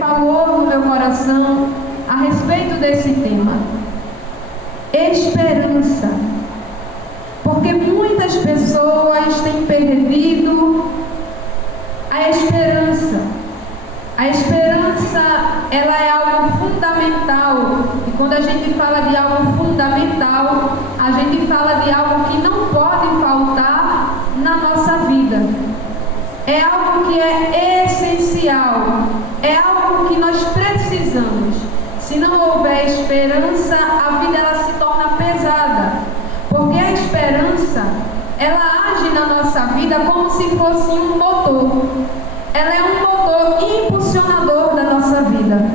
falou no meu coração a respeito desse tema. Esperança. Porque muitas pessoas têm perdido a esperança. A esperança, ela é algo fundamental. E quando a gente fala de algo fundamental, a gente fala de algo que não pode faltar na nossa vida. É algo que é essencial. É algo que nós precisamos. Se não houver esperança, a vida ela se torna pesada. Porque a esperança, ela age na nossa vida como se fosse um motor. Ela é um motor impulsionador da nossa vida.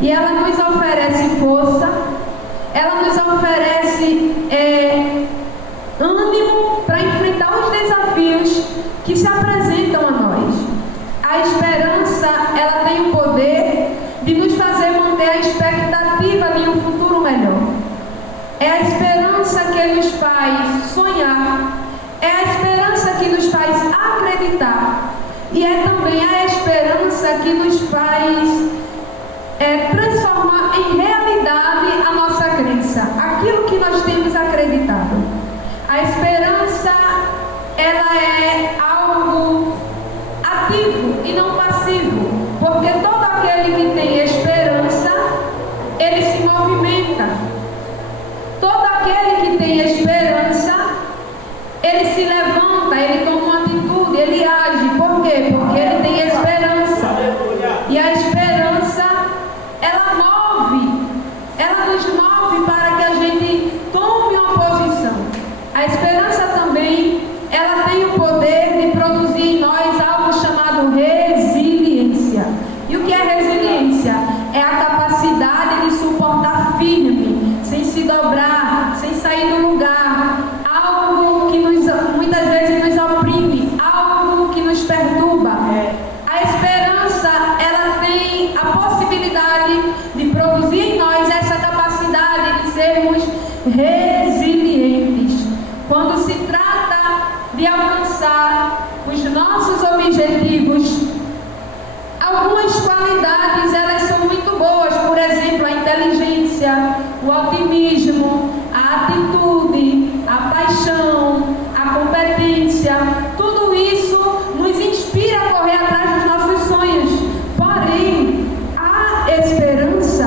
E ela nos oferece força, ela nos oferece ânimo para enfrentar os desafios que se apresentam a nós. A esperança, ela tem o poder de nos fazer manter a expectativa de um futuro melhor. É a esperança que nos faz sonhar, é a esperança que nos faz acreditar. E é também a esperança que nos faz transformar em realidade a nossa crença, aquilo que nós temos acreditado. A esperança, ela é algo ativo e não passivo, porque todo aquele que tem esperança, ele se movimenta. Todo aquele que tem esperança, ele se levanta, ele toma uma atitude, ele age. Por quê? Porque ele tem esperança. E a esperança, ela nos move para que a gente tome uma posição. A esperança também, ela tem o poder de produzir em nós algo chamado resiliência. E o que é resiliência? É a capacidade de suportar firme, sem se dobrar, sem sair do lugar. Algo que muitas vezes nos oprime, algo que nos perturba. A esperança, ela tem a possibilidade de produzir em nós essa capacidade de sermos resilientes. Quando se trata de alcançar os nossos objetivos, algumas qualidades, elas são muito boas. Por exemplo, a inteligência, o otimismo, a atitude, a paixão, a competência, tudo isso nos inspira a correr atrás dos nossos sonhos. Porém, a esperança,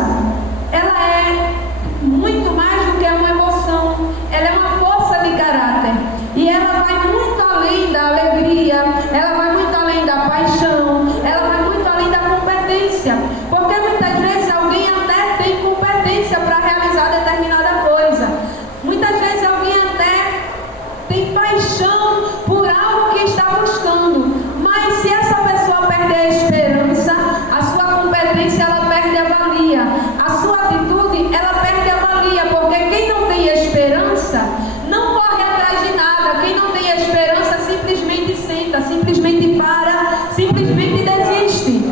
ela é muito mais do que uma emoção, ela é uma força de caráter. E ela vai muito além da alegria, ela vai muito além da paixão, ela vai muito além da competência. Porque muitas vezes alguém até tem competência para realizar determinada coisa. Muitas vezes alguém até tem paixão por algo que está buscando. Mas se essa pessoa perder a esperança, a sua competência ela perde a valia. A sua atitude ela perde a valia. Porque quem não tem esperança não corre atrás de nada. Quem não tem esperança simplesmente senta, simplesmente para, simplesmente desiste.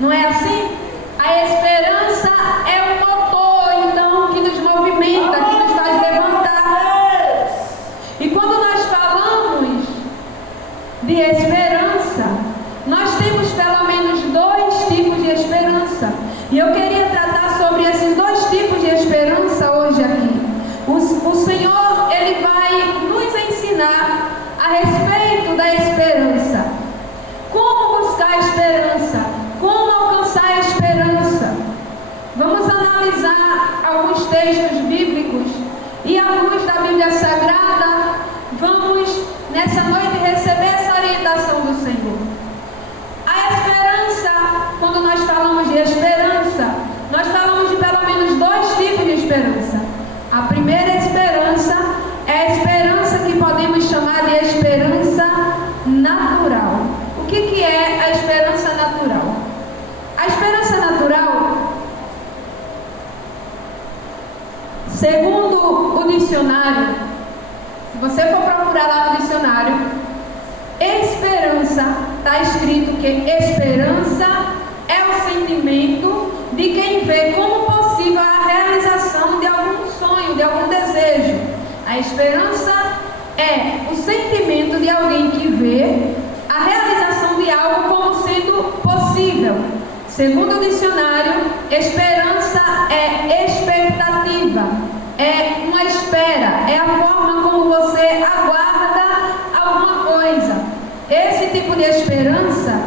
Não é assim? A esperança é o motor, então, que nos movimenta, que nos faz levantar. E quando nós falamos de esperança, nós temos pelo menos 2 tipos de esperança. E eu queria tratar sobre esses 2 tipos de esperança hoje aqui. O Senhor, Ele vai nos ensinar a respeito da esperança. Como buscar a esperança? Como alcançar a esperança? Vamos analisar alguns textos bíblicos e à luz da Bíblia Sagrada, vamos nessa noite receber essa orientação do Senhor. A esperança, quando nós falamos de esperança, nós falamos de pelo menos 2 tipos de esperança. A primeira esperança é a esperança que podemos chamar de esperança natural. O que é a esperança natural? A esperança natural, segundo o dicionário, se você for procurar lá no dicionário, esperança, está escrito que esperança é o sentimento de quem vê como possível a realização de algum sonho, de algum desejo. A esperança é o sentimento de alguém que vê a realização de algo como sendo possível. Segundo o dicionário, esperança é expectativa, é uma espera, é a forma como você aguarda alguma coisa. Esse tipo de esperança,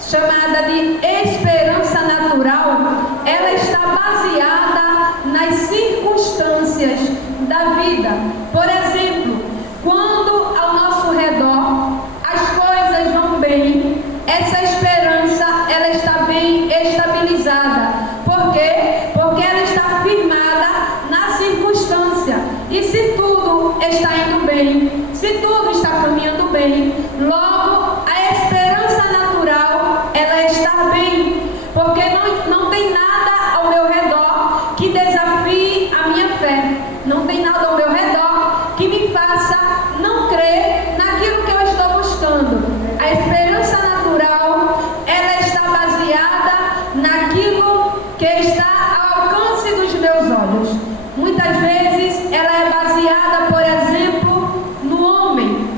chamada de esperança natural, ela está baseada nas circunstâncias da vida. Por exemplo, quando ao nosso redor as coisas vão bem, essa esperança ela está bem estabilizada. Por quê? Porque ela está firmada na circunstância. E se tudo está indo bem, se tudo está caminhando bem, logo a esperança natural ela está bem, porque não tem nada ao meu redor que desafie a minha fé, não tem nada ao meu redor que me faça não crer naquilo que eu estou buscando. A esperança natural ela está baseada naquilo que está ao alcance dos meus olhos. Muitas vezes ela é baseada, por exemplo, no homem.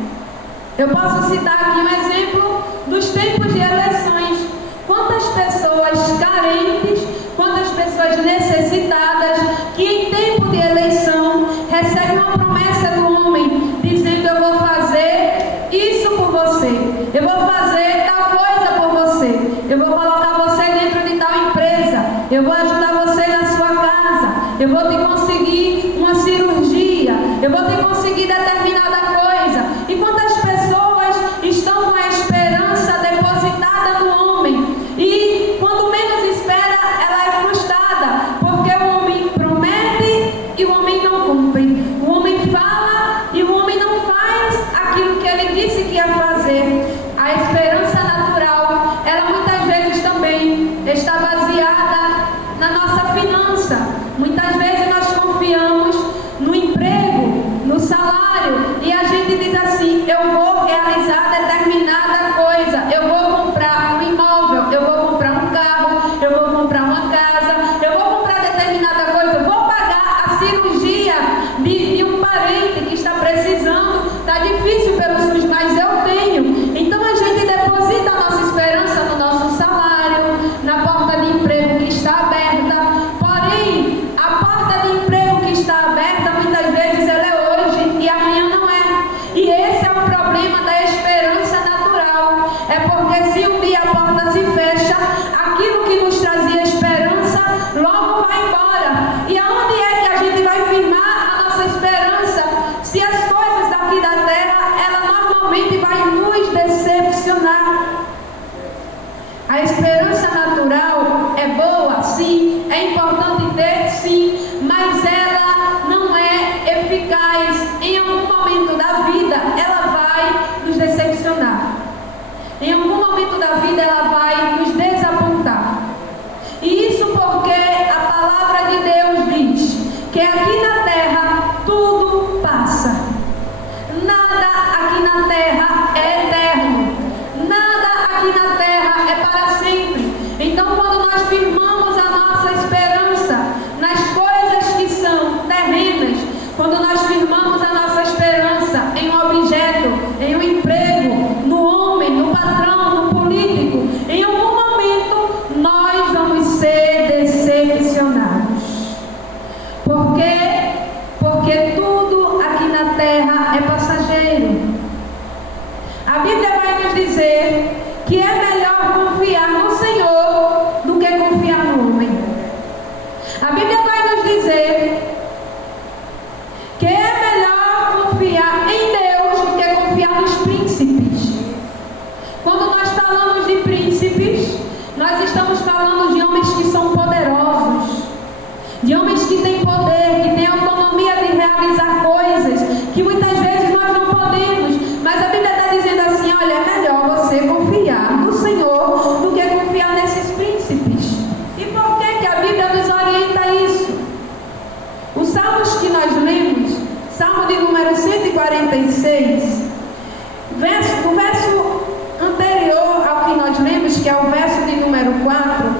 Eu posso citar aqui um exemplo dos tempos de eleições. Quantas pessoas carentes, quantas pessoas necessitadas que em tempo de eleição recebem uma promessa do homem dizendo: eu vou fazer isso por você, eu vou fazer tal coisa por você, eu vou colocar você dentro de tal empresa, eu vou ajudar você na sua casa, eu vou te conseguir uma cirurgia, eu vou te conseguir determinada coisa. E quantas pessoas estão com a esperança depositada no homem e quando menos espera ela é frustrada, porque o homem promete e o homem não cumpre, o homem fala e o homem não faz aquilo que ele disse que ia fazer. A esperança natural ela muitas vezes também está baseada na nossa finança. Muitas vezes nós confiamos no emprego, no salário, e a gente diz assim: eu vou realizar determinada coisa, eu vou comprar um imóvel, eu vou comprar um carro, eu vou comprar uma casa, eu vou comprar determinada coisa, eu vou pagar a cirurgia de um parente que está precisando, está difícil pelo SUS, mas eu tenho. Então a gente deposita a nossa esperança no nosso salário, na porta de emprego que está aberta. Porém, a porta de emprego que está aberta, muitas vezes ela é hoje e amanhã não é. E esse é o problema da esperança natural. É porque se um dia a porta se fecha, aquilo que nos trazia esperança logo vai embora. E aonde é que a gente vai firmar a nossa esperança? Se as coisas daqui da terra, ela normalmente vai nos decepcionar. A esperança natural é boa, sim, é importante ter, sim, mas ela não é eficaz. Em algum momento da vida, ela vai nos decepcionar. Em algum momento da vida, ela vai nos desapontar. E isso porque a palavra de Deus diz que aqui na terra tudo passa. Nada aqui na terra é eterno. Nada aqui na terra é para sempre. Então, quando nós firmamos a nossa esperança nas coisas que são terrenas, quando nós firmamos a nossa esperança em um objeto, em um emprego, no homem, no patrão, no político, em algum momento nós vamos ser decepcionados. Por quê? Porque tudo aqui na terra é passageiro. A Bíblia vai nos dizer que é melhor confiar no Senhor do que confiar no homem. A Bíblia vai nos dizer que é melhor confiar em Deus do que confiar nos príncipes. Quando nós falamos de príncipes, nós estamos falando de homens que são poderosos, de homens que têm poder, que têm autonomia de realizar coisas que muitas vezes nós não podemos. Mas a Bíblia está dizendo assim: olha, é melhor você confiar no Senhor do que confiar nesses príncipes. E por que a Bíblia nos orienta a isso? Os salmos que nós lemos, Salmo de número 146, no verso anterior ao que nós lemos, que é o verso de número 4,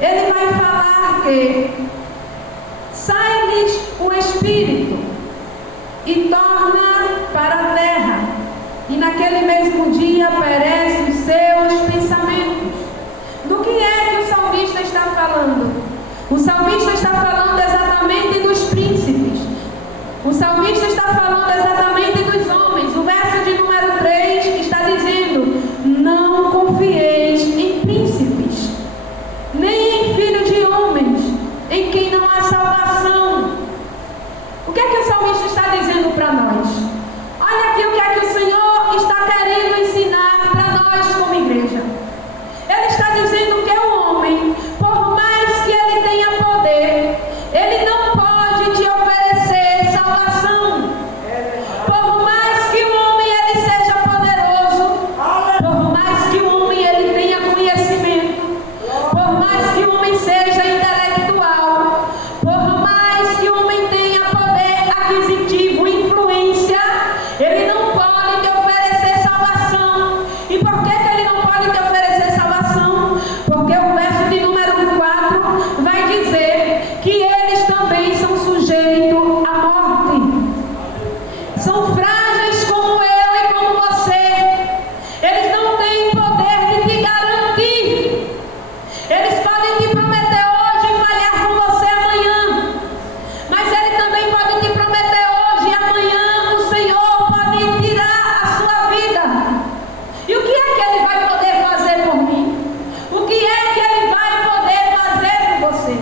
ele vai falar que sai-lhes o espírito e torna para a terra, e naquele mesmo dia perecem os seus pensamentos. Do que é que o salmista salmista está falando exatamente dos homens. O verso de número 3 está dizendo: não confieis em príncipes, nem em filhos de homens, em quem não há salvação. O que é que o salmista está dizendo para nós? Olha aqui o que é que o Senhor está querendo ensinar para nós como igreja. Ele está dizendo que o homem, por mais que ele tenha poder, ele não pode te oferecer salvação. Por mais que o homem ele seja poderoso, por mais que o homem ele tenha conhecimento, por mais que o homem seja intelectual, por mais que o homem tenha poder aquisitivo, influência, ele não pode te oferecer salvação. E por que ele não pode te oferecer salvação? Porque o verso de número 4 vai dizer que eles também são sujeitos à morte. São frágeis como eu e como você. Eles não têm poder de te garantir. Eles podem te prometer hoje e falhar com você amanhã. Mas ele também pode te prometer hoje e amanhã o Senhor pode tirar a sua vida. E o que é que ele vai poder fazer por mim? O que é que ele vai poder fazer por você?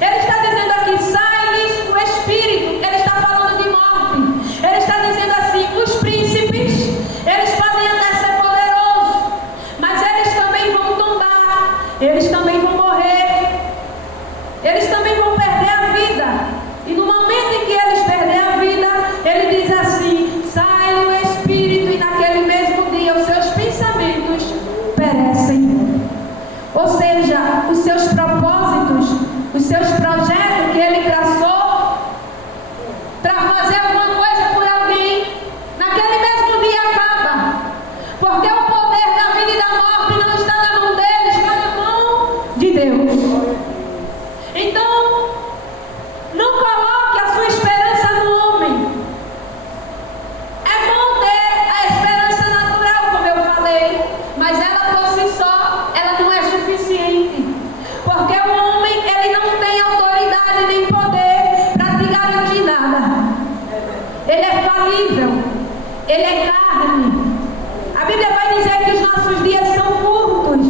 Ele está dizendo aqui: sai-lhes o espírito. Ele está falando de morte. Ele está dizendo assim: os príncipes, eles podem até ser poderosos, mas eles também vão tombar, eles também vão morrer, eles também vão perder a vida. E no momento em que eles perderem a vida, ele diz assim: sai-lhe o espírito, e naquele mesmo dia os seus pensamentos perecem. Ou seja, os seus propósitos, os seus projetos que ele traçou para fazer alguma coisa por alguém, naquele mesmo dia acaba. Porque o poder da vida e da morte não está na mão deles, está na mão de Deus. Então, não coloque a sua esperança no homem. É bom ter a esperança natural, como eu falei, mas ela por si só, ela não é suficiente. Porque o homem, ele não tem autoridade nem poder para te garantir nada. Ele é falível, ele é carne. A Bíblia vai dizer que os nossos dias são curtos.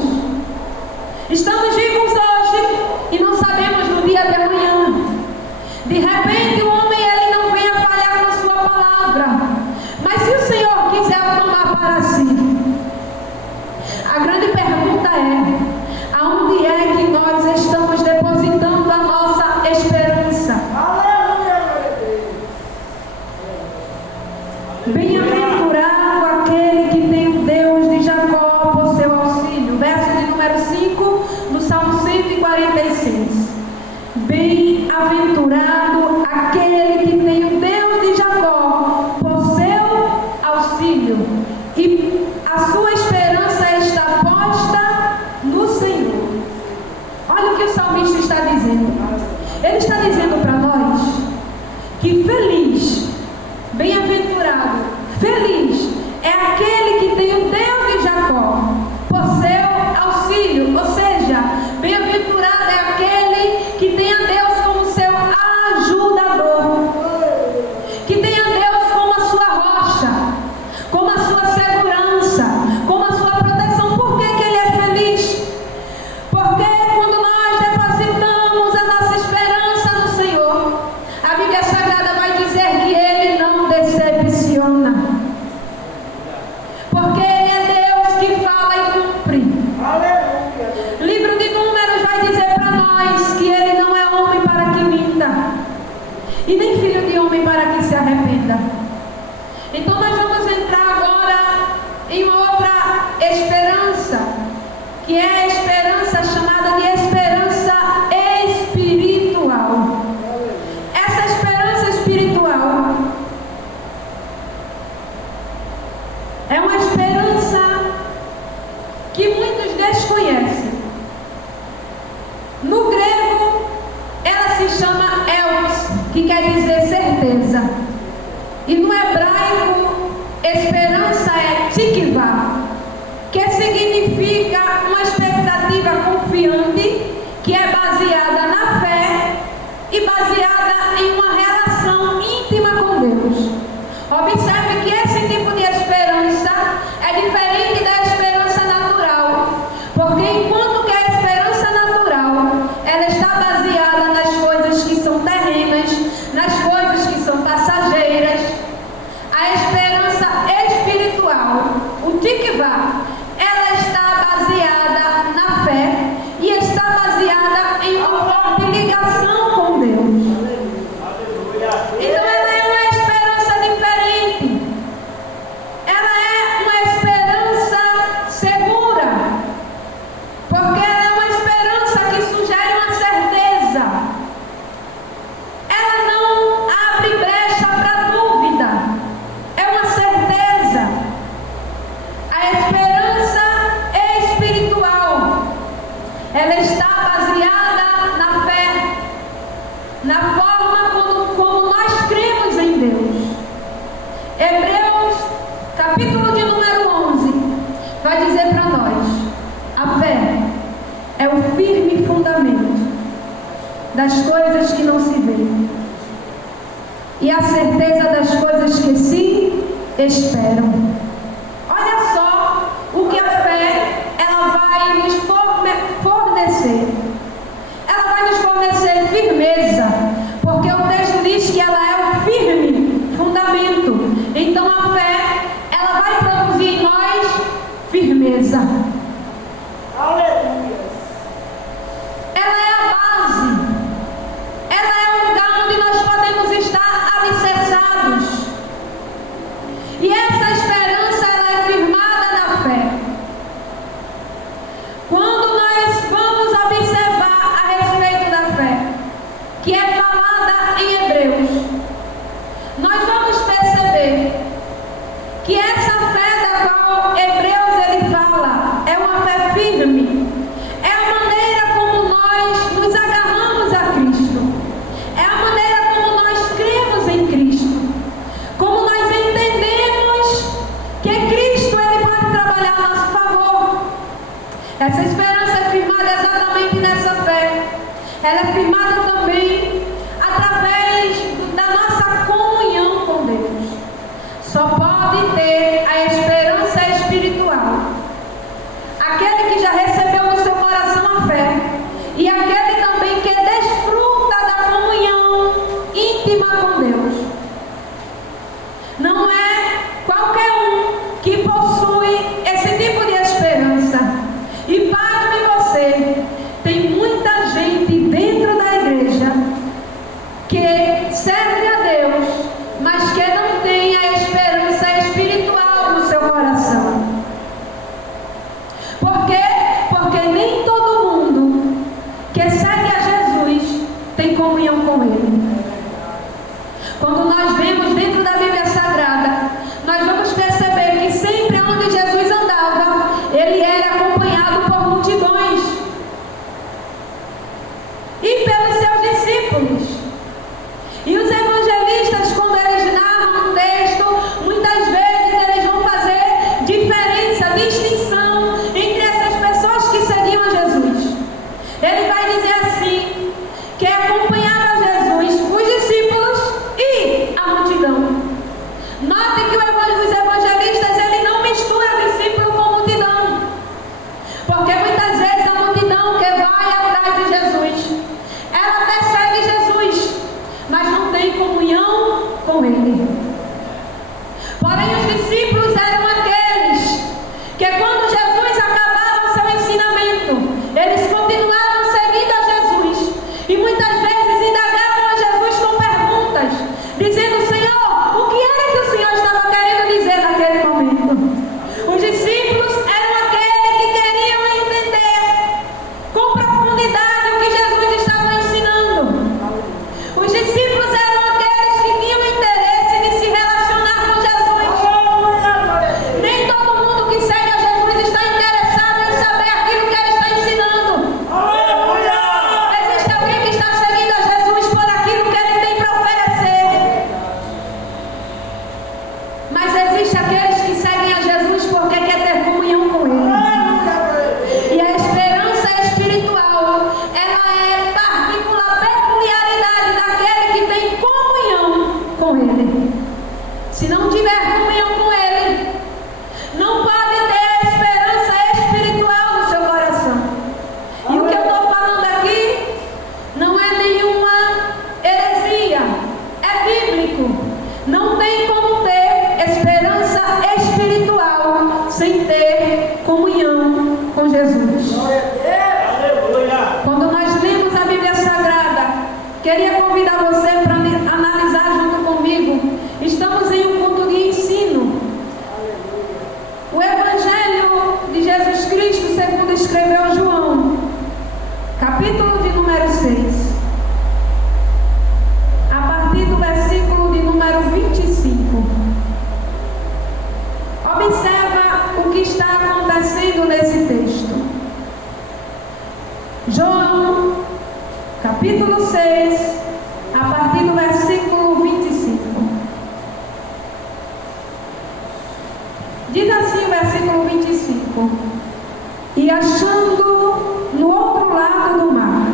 Estamos vivos hoje e não sabemos no dia de amanhã. De repente o homem ele não vem a falhar com a sua palavra. Mas se o Senhor quiser o tomar para si, a grande pergunta é: aonde é que nós estamos depositando a nossa esperança? Bem-aventurado aquele que tem o Deus de Jacó por seu auxílio. Verso de número 5, no Salmo 146. Bem-aventurado aquele que tem o Deus de Jacó por seu auxílio, e a sua esperança está posta no Senhor. Olha o que o salmista está dizendo. Ele está dizendo para nós que feliz, bem-aventurado, feliz é aquele que tem o Deus de Jacó por seu auxílio. Ou seja, bem-aventurado é aquele que tem a Deus como seu ajudador, que tem a Deus como a sua rocha, como a sua segurança, como a sua proteção. Por que ele é feliz? Porque quando nós depositamos a nossa esperança no Senhor, a Bíblia Sagrada vai dizer que ele não decepciona. Porque ele é Deus que fala e cumpre. Aleluia. Livro de Números vai dizer para nós que ele não é homem para que minta, e nem filho de homem para que se arrependa. Então nós vamos entrar agora em outra esperança, que é a esperança chamada de esperança espiritual. Essa esperança espiritual é uma esperança que muitos desconhecem. No grego, ela se chama elpis, que quer dizer certeza. E no hebraico, esperança é tikvah, que significa uma expectativa confiante, que é baseada na fé e baseada em uma relação íntima com forte ligação com Deus. Então ela é uma esperança diferente. Ela é uma esperança segura. Porque ela é uma esperança que sugere uma certeza. Ela não abre brecha para dúvida. É uma certeza. A esperança espiritual, ela está baseada na fé, na forma como nós cremos em Deus. Hebreus, capítulo de número 11, vai dizer para nós: a fé é o firme fundamento das coisas que não se vêem e a certeza das coisas que se esperam. Olha só o que a fé ela vai nos fornecer. Ela vai nos fornecer firmeza, porque o texto diz que ela é o firme fundamento. Então a fé ela vai produzir em nós firmeza. Aleluia. Ela é a base. Ela é o lugar onde nós podemos estar alicerçados. E essa esperança ela é firmada na fé. Quando nós vamos observar a respeito da fé, que é falada em Hebreus, nós vamos perceber que essa fé da qual Hebreus ele fala é uma fé firme. É a maneira como nós nos agarramos a Cristo. É a maneira como nós cremos em Cristo. Como nós entendemos que Cristo ele pode trabalhar a nosso favor. Essa esperança é firmada exatamente nessa fé. Ela é firmada também através da nossa comunhão com Deus. Só pode ter a esperança espiritual aquele que já recebeu no seu coração a fé, e aquele também que desfruta da comunhão íntima com Deus. Não é qualquer um que possui esse tipo de esperança. E pasme você, tem muita gente dentro da igreja que serve a Deus, mas que não tem a esperança espiritual no seu coração. Por quê? Porque nem todo mundo que segue a Jesus tem comunhão com Ele. Quando nós vemos dentro da Bíblia Sagrada, nós vamos perceber que sempre onde Jesus andava, Ele era acompanhado por multidões e pelos seus discípulos. E os evangelistas, quando eles narram um texto, muitas vezes eles vão fazer diferença, distinção entre essas pessoas que seguiam a Jesus. Ele vai dizer assim, que acompanharam a Jesus capítulo de número 6, a partir do versículo de número 25. Observa o que está acontecendo nesse texto. João, capítulo 6, a partir do versículo 25. Diz assim o versículo 25: E achando no outro lado do mar,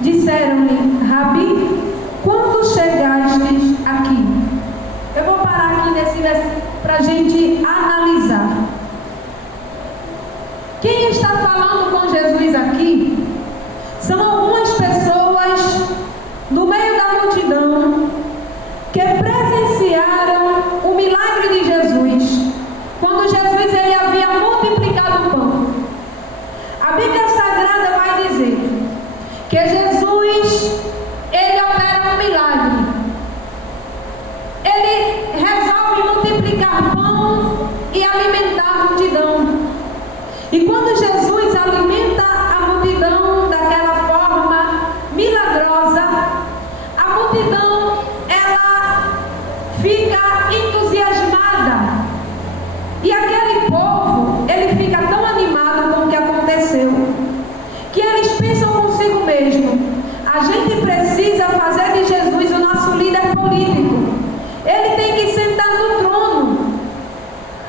disseram-lhe: Rabi, quando chegastes aqui? Eu vou parar aqui nesse versículo para a gente analisar. Quem está falando com Jesus aqui são algumas pessoas no meio da multidão que presenciaram o milagre de Jesus, quando Jesus ele havia multiplicado o pão. A Bíblia Sagrada vai dizer que Jesus ele opera um milagre. Ele resolve multiplicar pão e alimentar a multidão. E quando Jesus alimenta a multidão daquela forma milagrosa, a multidão ela fica entusiasmada. E aquele povo, ele fica tão animado com o que aconteceu, que eles pensam consigo mesmo: a gente precisa fazer de Jesus o nosso líder político. Ele tem que sentar no trono,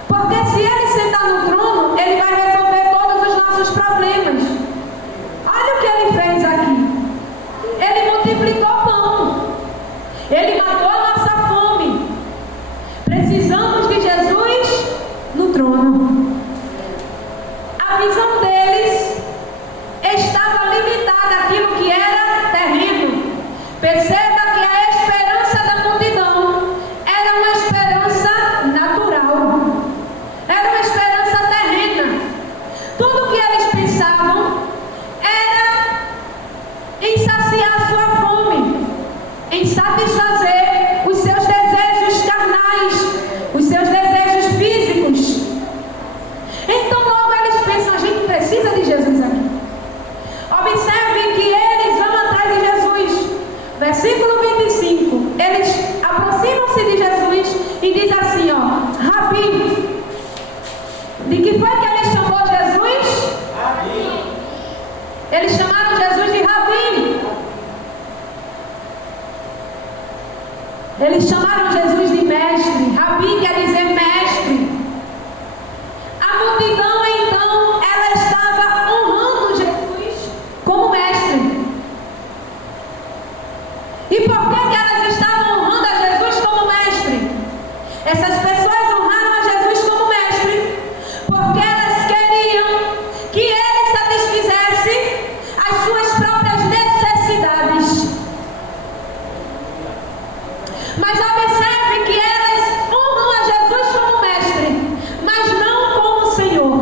porque se ele sentar no trono, ele vai resolver todos os nossos problemas. Olha o que ele fez aqui. Ele multiplicou pão. Ele matou a nossa fome. Precisamos de Jesus no trono. A visão deles estava limitada àquilo que era terreno. Perceba que a esperança da multidão era uma esperança natural, era uma esperança terrena. Tudo que eles pensavam era em saciar sua fome, em satisfazer os seus desejos carnais, os seus desejos físicos. Então logo eles pensam: a gente precisa de Jesus aqui. Observe que eles vão atrás de Jesus. Versículo 25, eles aproximam-se de Jesus e diz assim, ó: Rabi. De que foi que ele chamou Jesus? Rabi. Eles chamaram Jesus de Rabi. Eles chamaram Jesus de mestre. Rabi quer dizer mestre. A multidão então, ela estava honrando Jesus como mestre. E por que elas estavam honrando a Jesus como mestre? Essas pessoas honraram a Jesus como mestre porque elas queriam que ele satisfizesse as suas próprias necessidades. Mas observe que elas honram a Jesus como mestre, mas não como Senhor.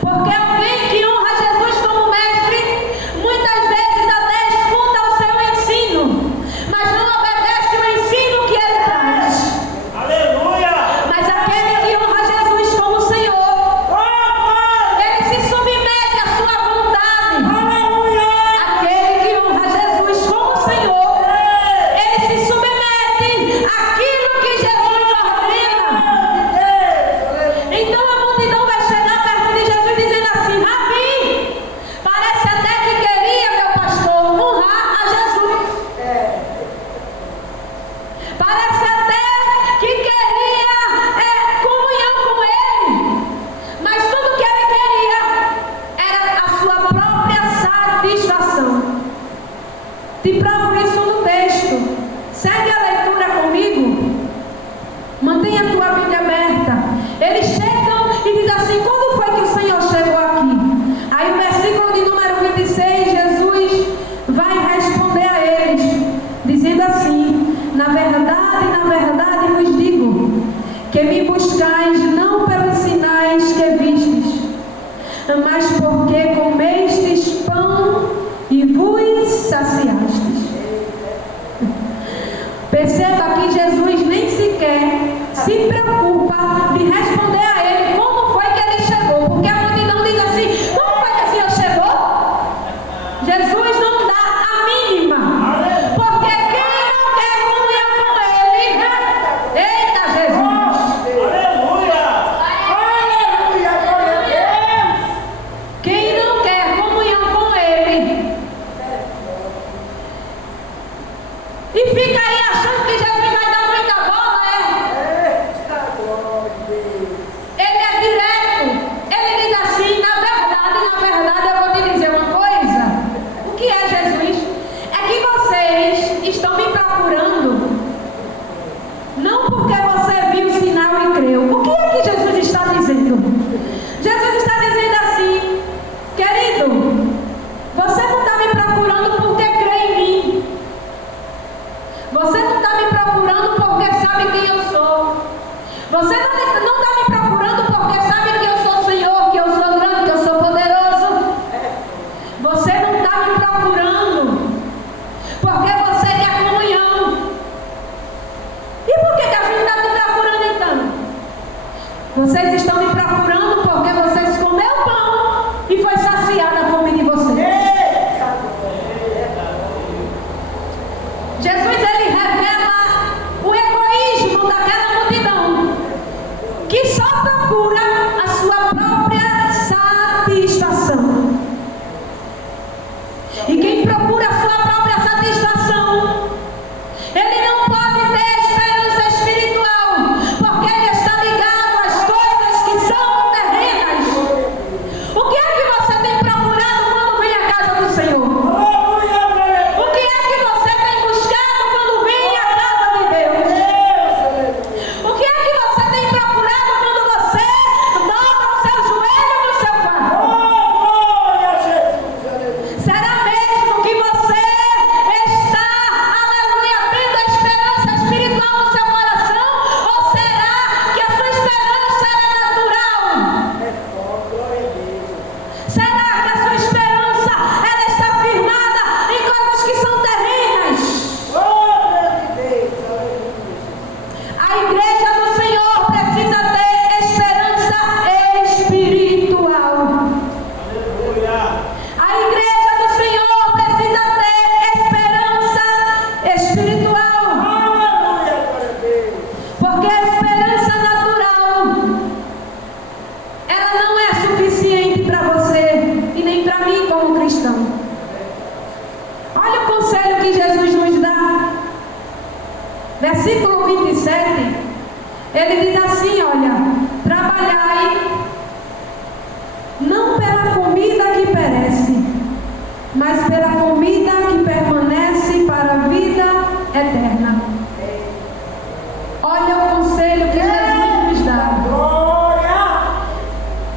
Porque alguém que honra Jesus como mestre, muitas vezes até escuta o seu ensino, mas não obedece o ensino que ele traz. Aleluia! Mas aquele que honra Jesus como Senhor, ele se submete à sua vontade. Aleluia! Aquele que honra Jesus como Senhor, ele se submete àquilo que Jesus ordena. Então a multidão vai chegar perto de Jesus dizendo assim: Rabi, parece até que queria, meu pastor, honrar a Jesus. Parece até que queria comunhão com ele. Mas tudo que ele queria era a sua própria satisfação. Te provo isso no texto. Segue a leitura comigo. Mantenha a tua Bíblia aberta. Eles chegam e dizem assim: quando foi que o Senhor chegou aqui? Aí o versículo de número 26, Jesus vai responder a eles, dizendo assim: na verdade vos digo, que me buscais não pelos sinais que vistes, mas porque comestes pão e vos saciastes. Perceba que Jesus nem sequer se preocupa de responder a ele como foi que ele chegou, porque a multidão diz assim: como Vocês estão me procurando porque vocês comeram pão e foi saciada a fome de vocês. Jesus, ele revela o egoísmo daquela multidão que só procura a sua própria satisfação. E quem procura a sua própria satisfação, ele não pode ter esperança espiritual, porque ele está ligado às coisas que são terrenas. O que é que você tem procurado quando vem à casa do Senhor? O que é que você tem buscado quando vem à casa de Deus? O que é que você tem procurado quando você dobra o seu joelho no seu quarto? Será mesmo que você está, aleluia, tendo a esperança espiritual no seu coração? Ou será que a sua esperança é natural? Será que a sua esperança ela está firmada em coisas que são terrenas? A igreja do Senhor precisa ter esperança espiritual. A igreja do Senhor precisa ter esperança espiritual. Porque a esperança natural, ela não é suficiente para você e nem para mim como cristão. Olha o conselho que Jesus nos dá. Versículo 27, ele diz assim, olha, trabalhai não pela comida que perece, mas pela comida que permanece para a vida eterna. Olha o conselho que Jesus nos dá.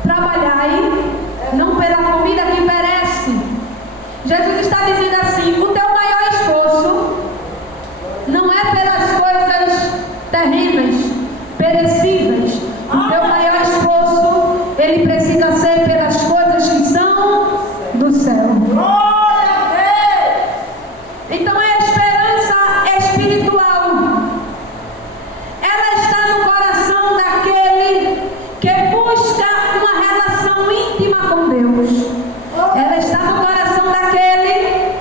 Trabalhai não pela comida que perece. Jesus está dizendo assim, o teu maior esforço não é pelas coisas terrenas, perecíveis. O teu maior esforço, ele precisa ser pelas coisas que são do céu. Então a esperança espiritual, ela está no coração daquele que busca uma relação íntima com Deus. Ela está no coração daquele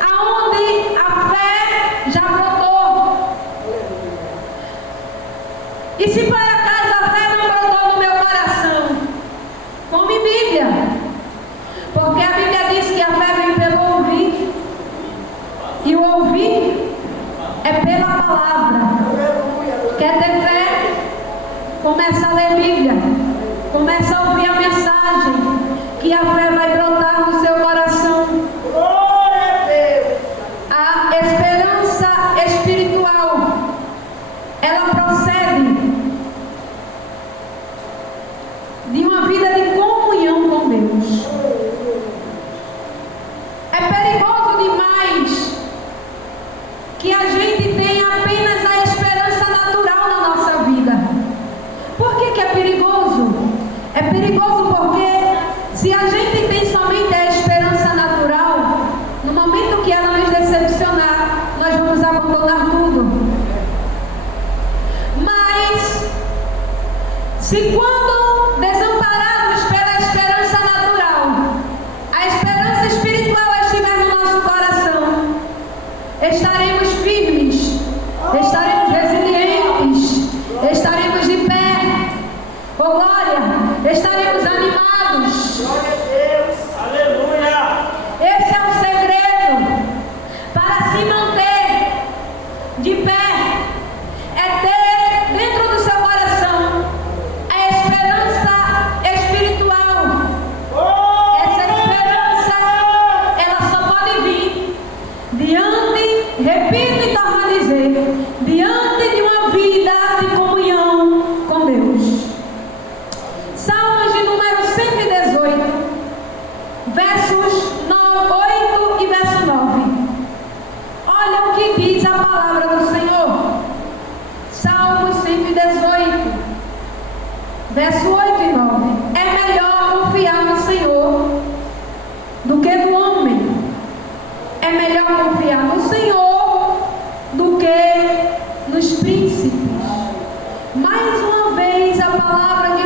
aonde a fé já brotou. E se por acaso a fé não brotou no meu coração, come Bíblia. Porque a Bíblia diz que a fé vem pelo ouvir. E o ouvir é pela palavra. Quer ter fé? Começa a ler Bíblia. Começa a ouvir a mensagem. Que a fé vai brotar no seu coração. A esperança espiritual, ela procede de uma vida de comunhão com Deus. É perigoso demais que a gente tenha apenas a esperança natural na nossa vida. Por que é perigoso? É perigoso porque se a gente tem somente a esperança natural, no momento que ela nos decepcionar, nós vamos abandonar tudo. Mas, se quando desamparados pela esperança natural, a esperança espiritual estiver no nosso coração, estaremos firmes, estaremos resilientes, estaremos de pé, oh glória, estaremos animados. Glória a Deus, aleluia. Esse é o segredo para se manter de pé, é ter dentro do seu coração a esperança espiritual. Essa esperança, ela só pode vir diante, repito e torno a dizer, diante de uma vida de comunhão com Deus. Salmos de número 118, versos 8 e verso 9. Olha o que diz a palavra do Senhor. Salmos 118, verso 8 e 9. É melhor confiar no Senhor do que no homem. É melhor confiar no Senhor do que nos príncipes. Mais uma vez a palavra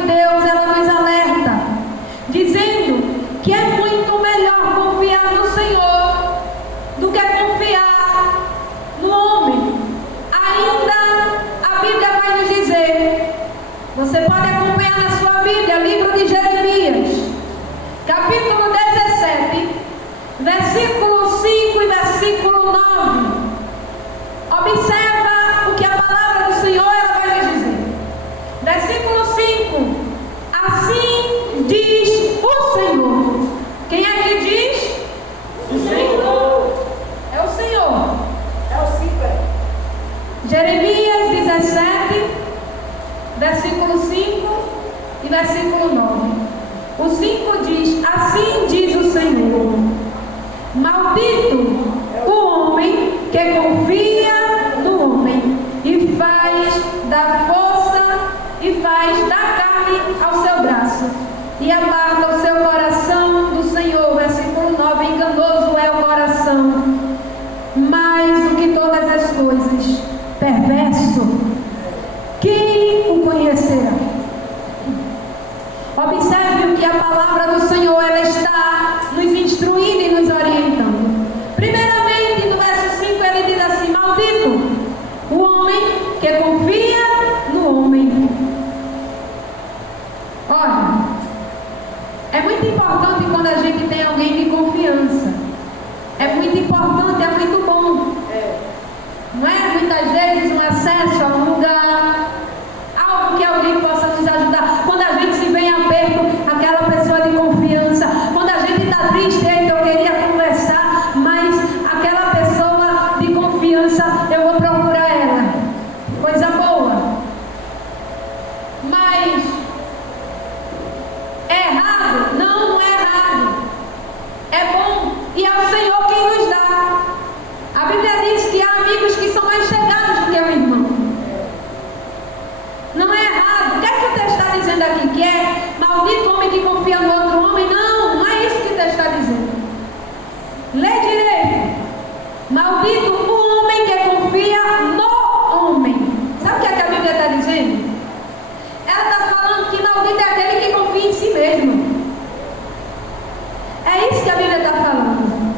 aí na sua Bíblia, livro de Jeremias, capítulo 17, versículo 5 e versículo 9. Observa o que a palavra do Senhor ela vai lhe dizer. Versículo 5. Assim diz o Senhor. Quem é que diz? O Senhor. É o Senhor. É o 5, Jeremias 17, versículo 5 e versículo 9. O 5 diz: assim diz o Senhor: maldito o homem que confia no homem e faz da força e faz da carne ao seu braço e aparta o seu coração do Senhor. Versículo 9: enganoso é o coração, mais do que todas as coisas, perverso, quem o conhecerá? Observe o que a palavra do Senhor ela está nos instruindo e nos orientando. Primeiramente, no verso 5 ele diz assim: maldito o homem que confia no homem. Olha, é muito importante quando a gente tem alguém de confiança. É muito importante, é muito bom. Não é muitas vezes um acesso a um lugar, algo que alguém possa nos ajudar. Quando a gente se vem aperto, aquela pessoa de confiança. Quando a gente está triste, eu queria conversar, mas aquela pessoa de confiança, eu vou procurar ela. Coisa boa. Mas é errado? Não, não é errado. É bom e é o Senhor quem nos dá. A Bíblia diz que há amigos que são mais chegados do que o irmão. Não é errado. O que é que o texto está dizendo aqui? Que é maldito o homem que confia no outro homem? Não, não é isso que o texto está dizendo. Lê direito. Maldito o homem que confia no homem. Sabe o que é que a Bíblia está dizendo? Ela está falando que maldito é aquele que confia em si mesmo. É isso que a Bíblia está falando.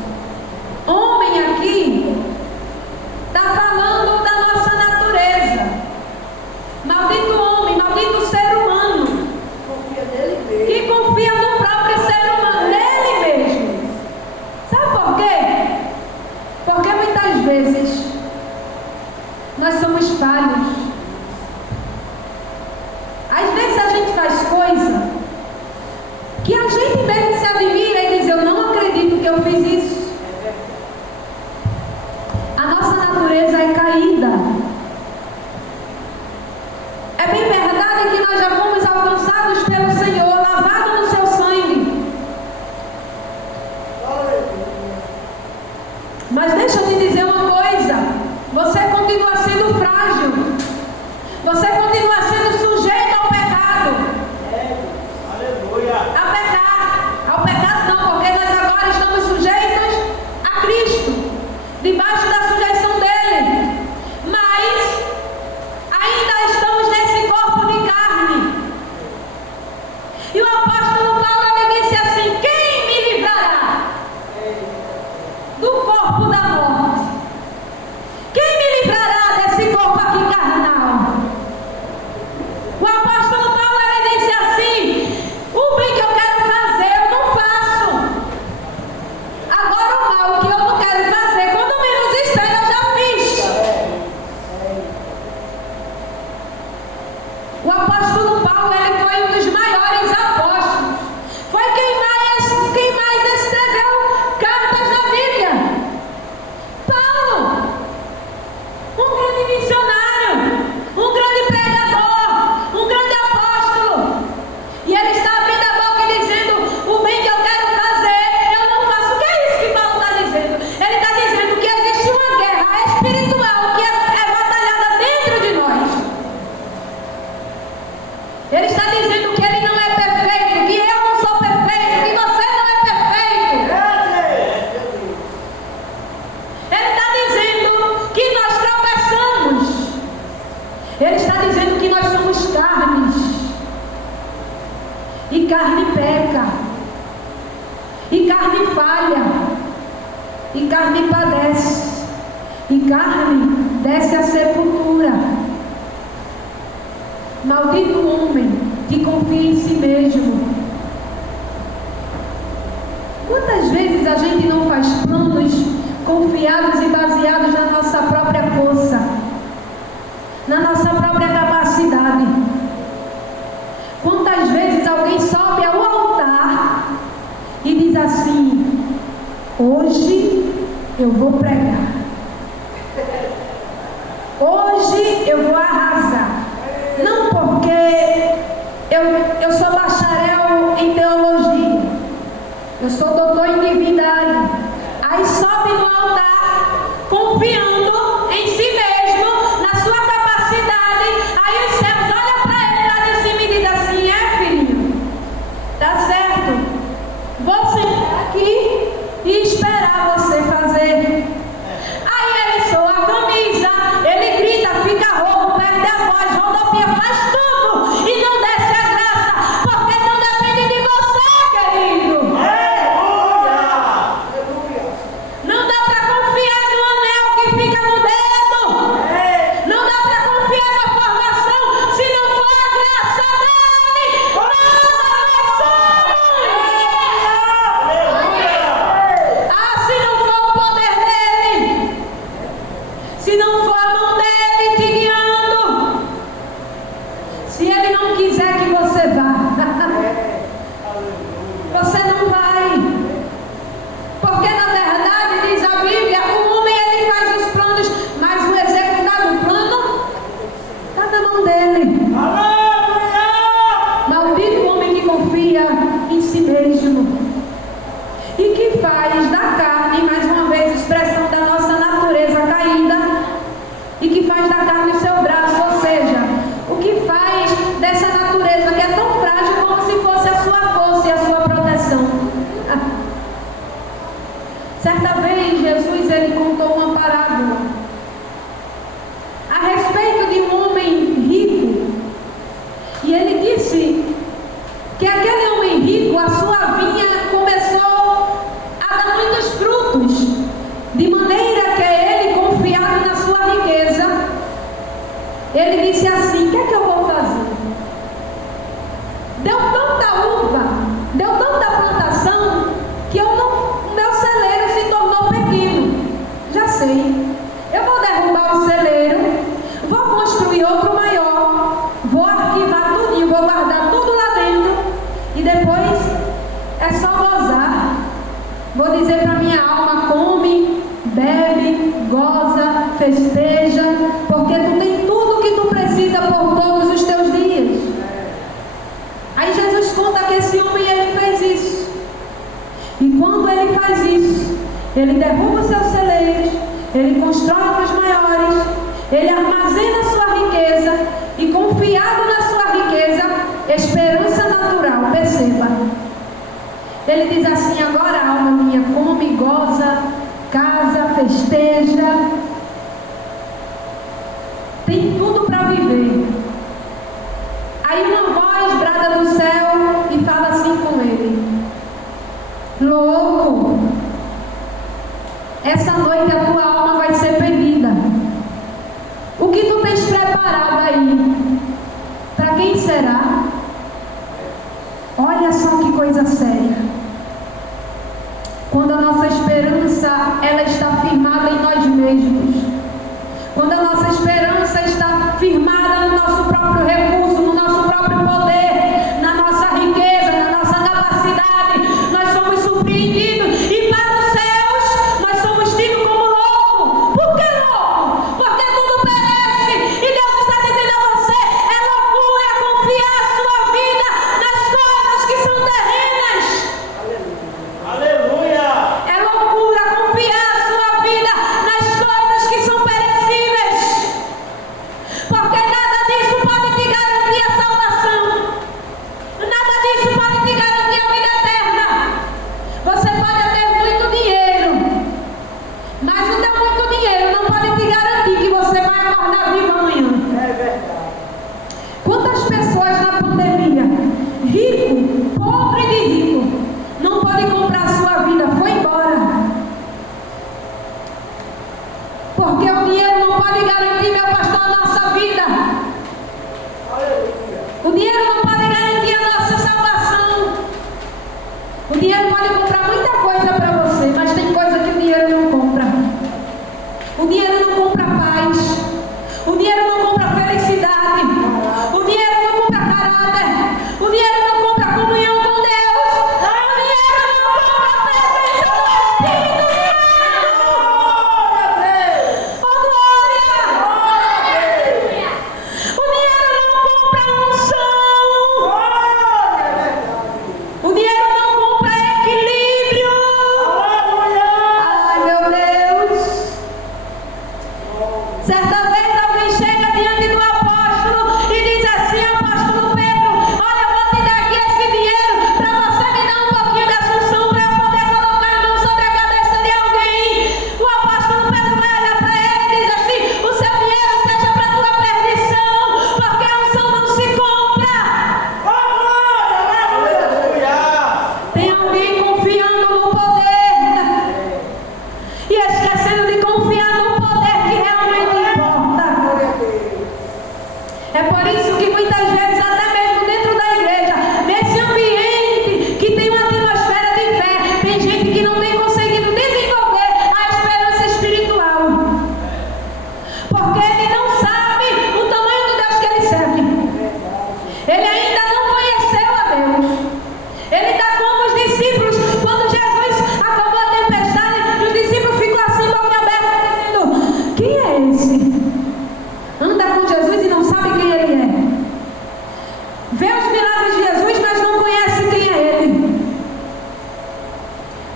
Homem aqui está falando da nossa natureza. Maldito homem, maldito ser humano. Confia nele mesmo. Que confia no próprio ser humano, nele mesmo. Sabe por quê? Porque muitas vezes nós somos falhos. Às vezes a gente faz coisa que a gente mesmo se admira e diz: eu não acredito que eu fiz isso. A nossa natureza é caída. É bem verdade que nós já fomos alcançados pelo Senhor, lavados no seu sangue. Mas deixa eu te dizer uma coisa: você continua sendo frágil. Você continua sendo sujeito ao pecado. Aleluia. A pecar. Ao pecado não, porque nós agora estamos sujeitos a Cristo, debaixo da sujeição dele. Mas ainda estamos nesse corpo de carne. E o apóstolo Paulo ele disse assim: quem me livrará do corpo da morte? Quem me livrará desse corpo aqui carnal? O apóstolo Paulo ele disse assim: o bem que eu quero fazer eu não faço. Agora o mal que eu não quero fazer, quando menos espero, eu já fiz. O apóstolo Paulo ele foi um dos maiores apóstolos. Foi quem mais escreveu cartas na Bíblia. Paulo, um grande missionário, um grande pregador, um grande apóstolo. E ele está abrindo a boca e dizendo: o bem que eu quero fazer, eu não faço. O que é isso que Paulo está dizendo? Ele está dizendo que existe uma guerra espiritual que é batalhada dentro de nós. Ele está dizendo que ele não é perfeito, que eu não sou perfeito, que você não é perfeito. Ele está dizendo que nós tropeçamos. Ele está dizendo que nós somos carnes. E carne peca. E carne falha. E carne padece. E carne desce à sepultura. Maldito homem que confia em si mesmo. Quantas vezes a gente não faz planos confiados e baseados na nossa própria força, na nossa própria capacidade? Quantas vezes alguém sobe ao altar e diz assim: hoje eu vou pregar, hoje eu vou arrasar, não porque eu sou bacharel em teologia, eu sou doutor em divindade. Aí sobe no altar confiando em si mesmo, na sua capacidade. Aí os céus olham para ele lá de cima e dizem assim: é, filhinho, tá certo, vou sentar aqui e esperar você fazer. Aí ele soa a camisa, ele grita, fica rouco, perde a voz, rodopia, faz tudo e não desce a graça, porque não depende de você, querido. Não dá para confiar no anel que fica no dedo. Não dá para confiar na formação se não for a graça dele. Ah, se não for o poder dele, se não for a mão dele te guiando, se ele não quiser que você vá, você não vai. Porque na verdade, diz a Bíblia, o homem ele faz os planos, mas o executar do plano está na mão dele. Maldito o homem que confia em si mesmo e que faz da carne, mais uma vez, expressão da nossa natureza caída, e que faz da carne o seu braço, ou seja, o que faz dessa natureza que é tão frágil como se fosse a sua força e a sua proteção. Certa vez, Jesus ele contou uma parábola a respeito de um homem rico, e ele disse que aquele homem rico, a sua vinha começou a dar muitos frutos, de maneira que ele, confiado na sua riqueza, ele disse assim: o que é que eu vou fazer? Deu tanta uva, deu tanta plantação, que o meu celeiro se tornou pequeno. Já sei, eu vou derrubar o celeiro, vou construir outro maior, vou arquivar tudinho, vou guardar tudo lá dentro, e depois é só gozar. Vou dizer para minha alma: come, bebe, goza, festeja, porque tu tem tudo que tu precisa por todos os teus dias. Aí Jesus conta que esse homem ele fez isso. E quando ele faz isso, ele derruba os seus celeiros, ele constrói outros maiores, ele armazena a sua riqueza e, confiado na sua riqueza, esperança natural, perceba. Ele diz assim: agora, alma minha, come, goza, casa, festeja, tem tudo para viver. Aí uma voz brada do céu e fala assim com ele: louco, essa noite a tua alma vai ser perdida. O que tu tens preparado aí? Para quem será? Olha só que coisa séria. Quando a nossa esperança ela está firmada em nós mesmos, quando a nossa esperança está firmada no nosso próprio recurso, no nosso próprio poder, na nossa riqueza, na nossa capacidade, nós somos surpreendidos e para os céus nós somos tidos como loucos. Por que louco? Porque tudo perece e Deus está dizendo a você: é loucura confiar a sua vida nas coisas que são terrenas. Aleluia! É loucura confiar a sua vida nas coisas que são perecíveis, porque nada disso pode te garantir dinheiro pode comprar muita coisa para você, mas tem coisa que o dinheiro não compra. O dinheiro não compra paz. O dinheiro não compra felicidade. O dinheiro não compra caráter. O dinheiro não compra comunhão com Deus. O dinheiro não compra a presença do Espírito Santo. Oh, glória! O dinheiro não compra unção. O dinheiro não compra equilíbrio. Ai, meu Deus. Certa vez alguém chega diante do apóstolo e diz assim: apóstolo Pedro, olha, eu vou te dar aqui esse dinheiro para você me dar um pouquinho dessa unção para eu poder colocar a mão sobre a cabeça de alguém. O apóstolo Pedro vai olhar para ele e diz assim: o seu dinheiro seja para a tua perdição, porque a unção não se compra. Tem alguém confiando no poder e esquecendo de confiar no poder que realmente importa. É por isso que muitas vezes, até mesmo dentro da igreja, nesse ambiente que tem uma atmosfera de fé, tem gente que não tem conseguido desenvolver a esperança espiritual. Porque ele não sabe o tamanho do Deus que ele serve. Ele ainda não conheceu a Deus. Ele está como os discípulos, quando Jesus acabou a tempestade, e os discípulos ficam assim, boca aberta, dizendo: quem é esse? Anda com Jesus e não sabe quem ele é. Vê os milagres de Jesus, mas não conhece quem é ele.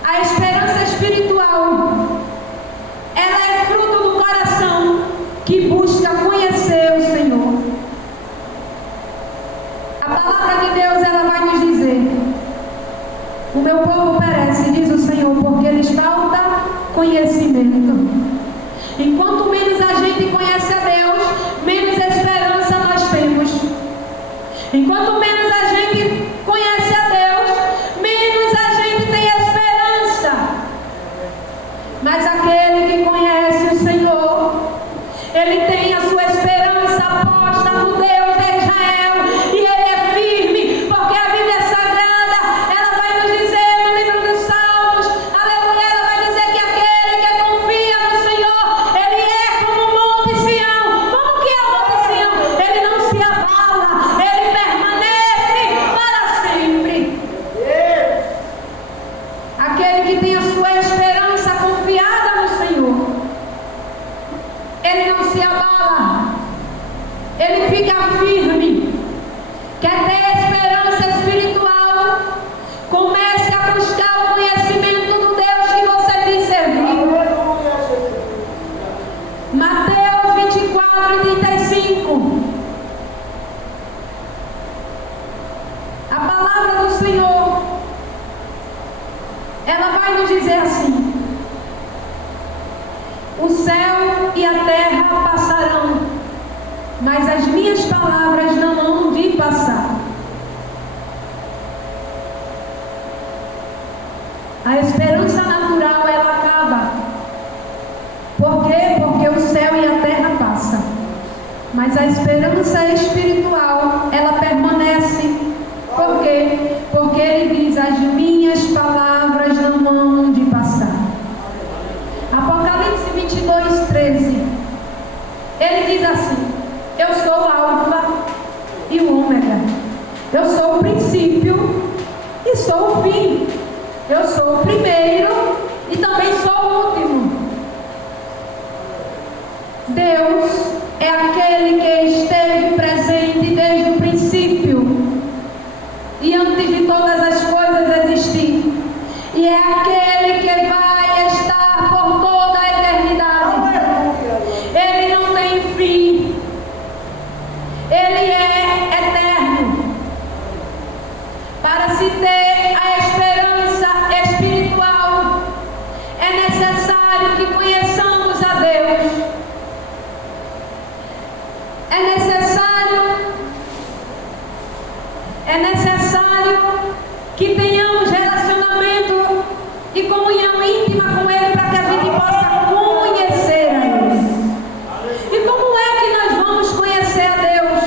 A esperança espiritual, ela é fruto do coração que busca conhecer o Senhor. A palavra de Deus, ela vai nos dizer: o meu povo perece, diz o Senhor, porque lhes falta conhecimento. Enquanto menos a gente conhece a Deus, menos esperança nós temos. Enquanto menos a gente conhece a Deus, menos a gente tem esperança. Mas aquele que conhece o Senhor, ele tem a sua esperança posta no Deus de Israel, e ele é firme, porque a Bíblia Sagrada, ela vai nos dizer no livro dos Salmos, aleluia, ela vai dizer que aquele que confia no Senhor, ele é como o Monte Sião. Como que é o Monte Sião? Ele não se abala, ele permanece para sempre. Aquele que tem a sua esperança confiada no Senhor, ele não se abala, ele fica firme. Quer ter esperança espiritual? Comece a buscar o conhecimento do Deus que você diz servir. Mateus 24:35. A palavra do Senhor, ela vai nos dizer assim: o céu e a terra passarão, mas as minhas palavras não hão de passar. A esperança natural, ela acaba. Por quê? Porque o céu e a terra passam. Mas a esperança espiritual, ela permanece. Por quê? Porque ele diz: as minhas palavras não hão de passar. Apocalipse 22:13. Ele diz assim: eu sou o Alfa e o Ômega. Eu sou o princípio e sou o fim. Eu sou o primeiro e também sou o último. Deus é aquele que esteve presente desde o princípio e antes de todas as coisas existir. E é aquele que vai estar por toda a eternidade. Ele não tem fim. Ele é eterno. Para se ter a esperança espiritual, é necessário que conheçamos a Deus. É necessário que tenhamos relacionamento e comunhão íntima com Ele, para que a gente possa conhecer a Ele. E como é que nós vamos conhecer a Deus?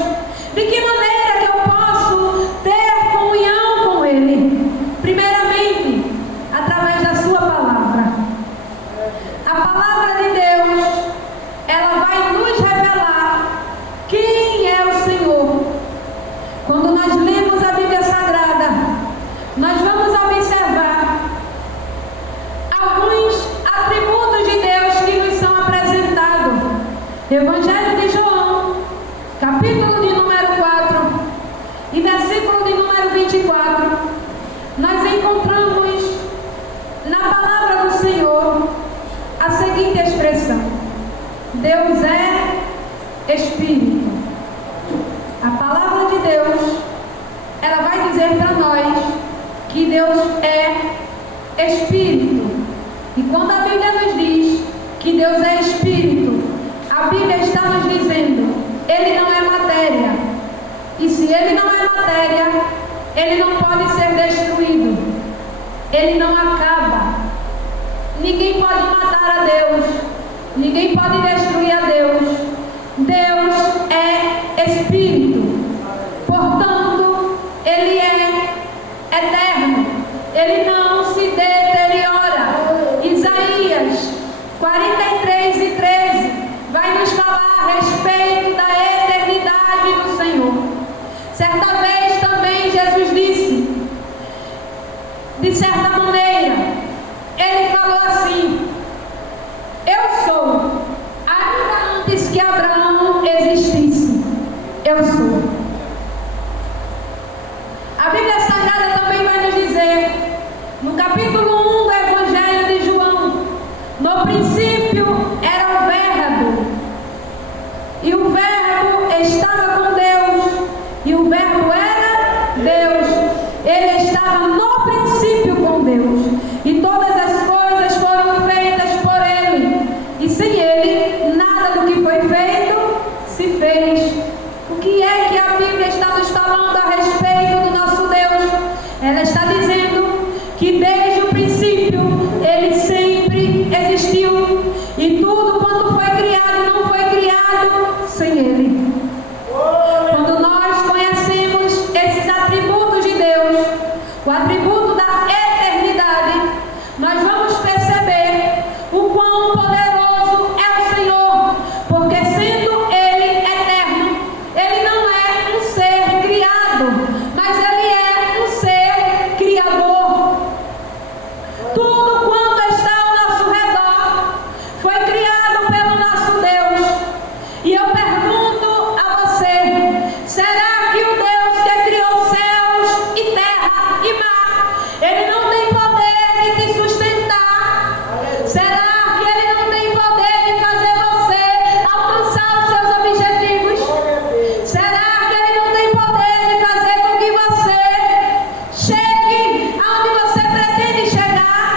De que maneira que eu posso ter comunhão com Ele? Primeiramente, Evangelho de João, capítulo de número 4 e versículo de número 24, nós encontramos na palavra do Senhor a seguinte expressão: Deus é Espírito. A palavra de Deus, ela vai dizer para nós que Deus é Espírito. E quando a Bíblia nos diz que Deus é Espírito, a Bíblia está nos dizendo: Ele não é matéria. E se Ele não é matéria, Ele não pode ser destruído. Ele não acaba. Ninguém pode matar a Deus. Ninguém pode destruir a Deus. Deus é Espírito. Portanto, Ele é eterno. Ele não se deteriora. Isaías 43:13 vai nos falar a respeito da eternidade do Senhor. Certa vez também Jesus disse, de certa maneira, Ele falou assim: eu sou, ainda antes que Abraão existisse, eu sou. A Bíblia Sagrada também vai nos dizer, no capítulo 1 do Evangelho de João: no princípio era o Verbo, e o Verbo estava com Deus, e o Verbo era Deus. Ele estava no princípio com Deus, e todas as coisas foram feitas por Ele, e sem Ele nada do que foi feito se fez. O que é que a Bíblia está nos falando a respeito do nosso Deus? Ela está dizendo que desde o princípio Ele sempre existiu, e tudo quanto foi criado não foi criado sem Ele. Quando nós conhecemos esses atributos de Deus, o atributo da eternidade, nós vamos perceber o quão poderoso é o Senhor, porque sendo Ele eterno, Ele não é um ser criado, mas Ele é um ser criador. Tudo quanto está ao nosso redor foi criado pelo nosso Deus. E eu pergunto a você: será que o Deus que criou céus e terra e mar, Ele não tem poder de te sustentar? Será que Ele não tem poder de fazer você alcançar os seus objetivos? Será que Ele não tem poder de fazer com que você chegue aonde você pretende chegar?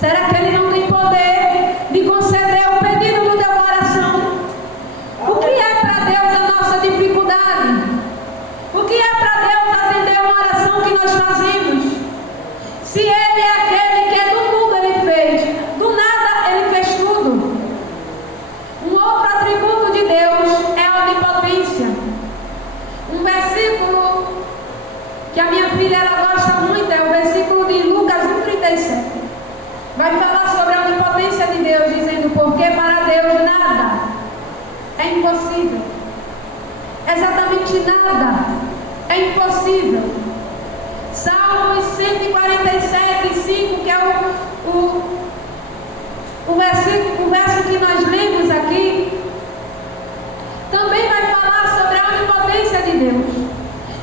Será que Ele não tem poder de conceder o pedido do teu coração? O que é para Deus a nossa dificuldade? O que é para Deus atender uma oração que nós fazemos? Se Ele é aquele que é do tudo Ele fez, do nada Ele fez tudo. Um outro atributo de Deus é a onipotência. Um versículo que a minha filha ela gosta muito é o versículo de Lucas 1:37. Vai falar sobre a onipotência de Deus, dizendo: porque para Deus nada é impossível. Exatamente nada é impossível. Salmos 147:5, que é o verso que nós lemos aqui, também vai falar sobre a onipotência de Deus.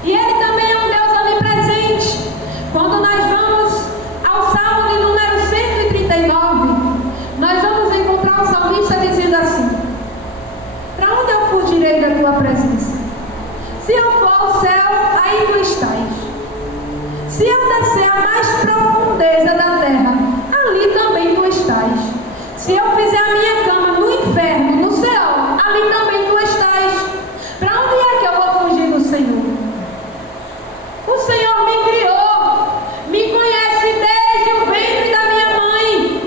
E Ele também é um Deus onipresente. Quando nós vamos ao Salmo de número 139, nós vamos encontrar o salmista dizendo assim: para onde eu fugirei da tua presença? Se eu for ao céu, aí tu estás. Se eu descer à mais profundeza da terra, ali também tu estás. Se eu fizer a minha cama no inferno, no céu, ali também tu estás. Para onde é que eu vou fugir do Senhor? O Senhor me criou, me conhece desde o ventre da minha mãe.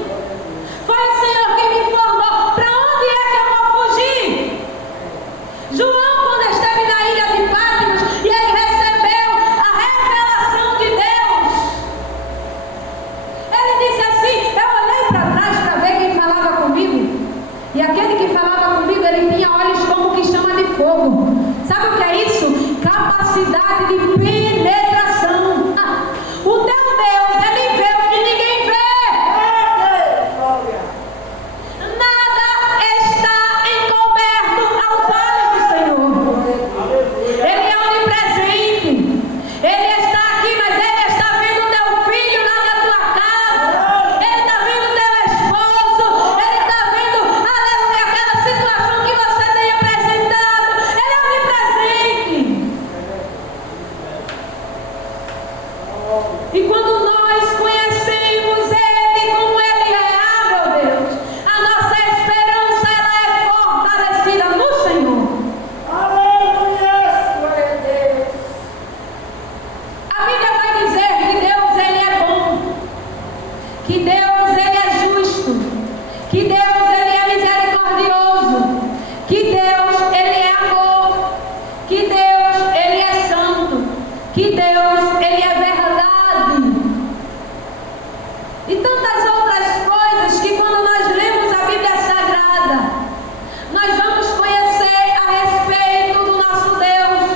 Foi o Senhor quem me formou. Para onde é que eu vou fugir? João, quando esteve na ilha de Patmos e ele recebeu a revelação de Deus, ele disse assim: eu olhei para trás para ver quem falava comigo, e aquele que falava comigo, ele tinha olhos como que chama de fogo. Sabe o que é isso? Capacidade de penetração. O teu Deus, Ele vê o que ninguém vê. Nada está encoberto que Deus ele é justo, que Deus ele é misericordioso, que Deus ele é amor, que Deus ele é santo, que Deus ele é verdade. E tantas outras coisas que quando nós lemos a Bíblia Sagrada, nós vamos conhecer a respeito do nosso Deus.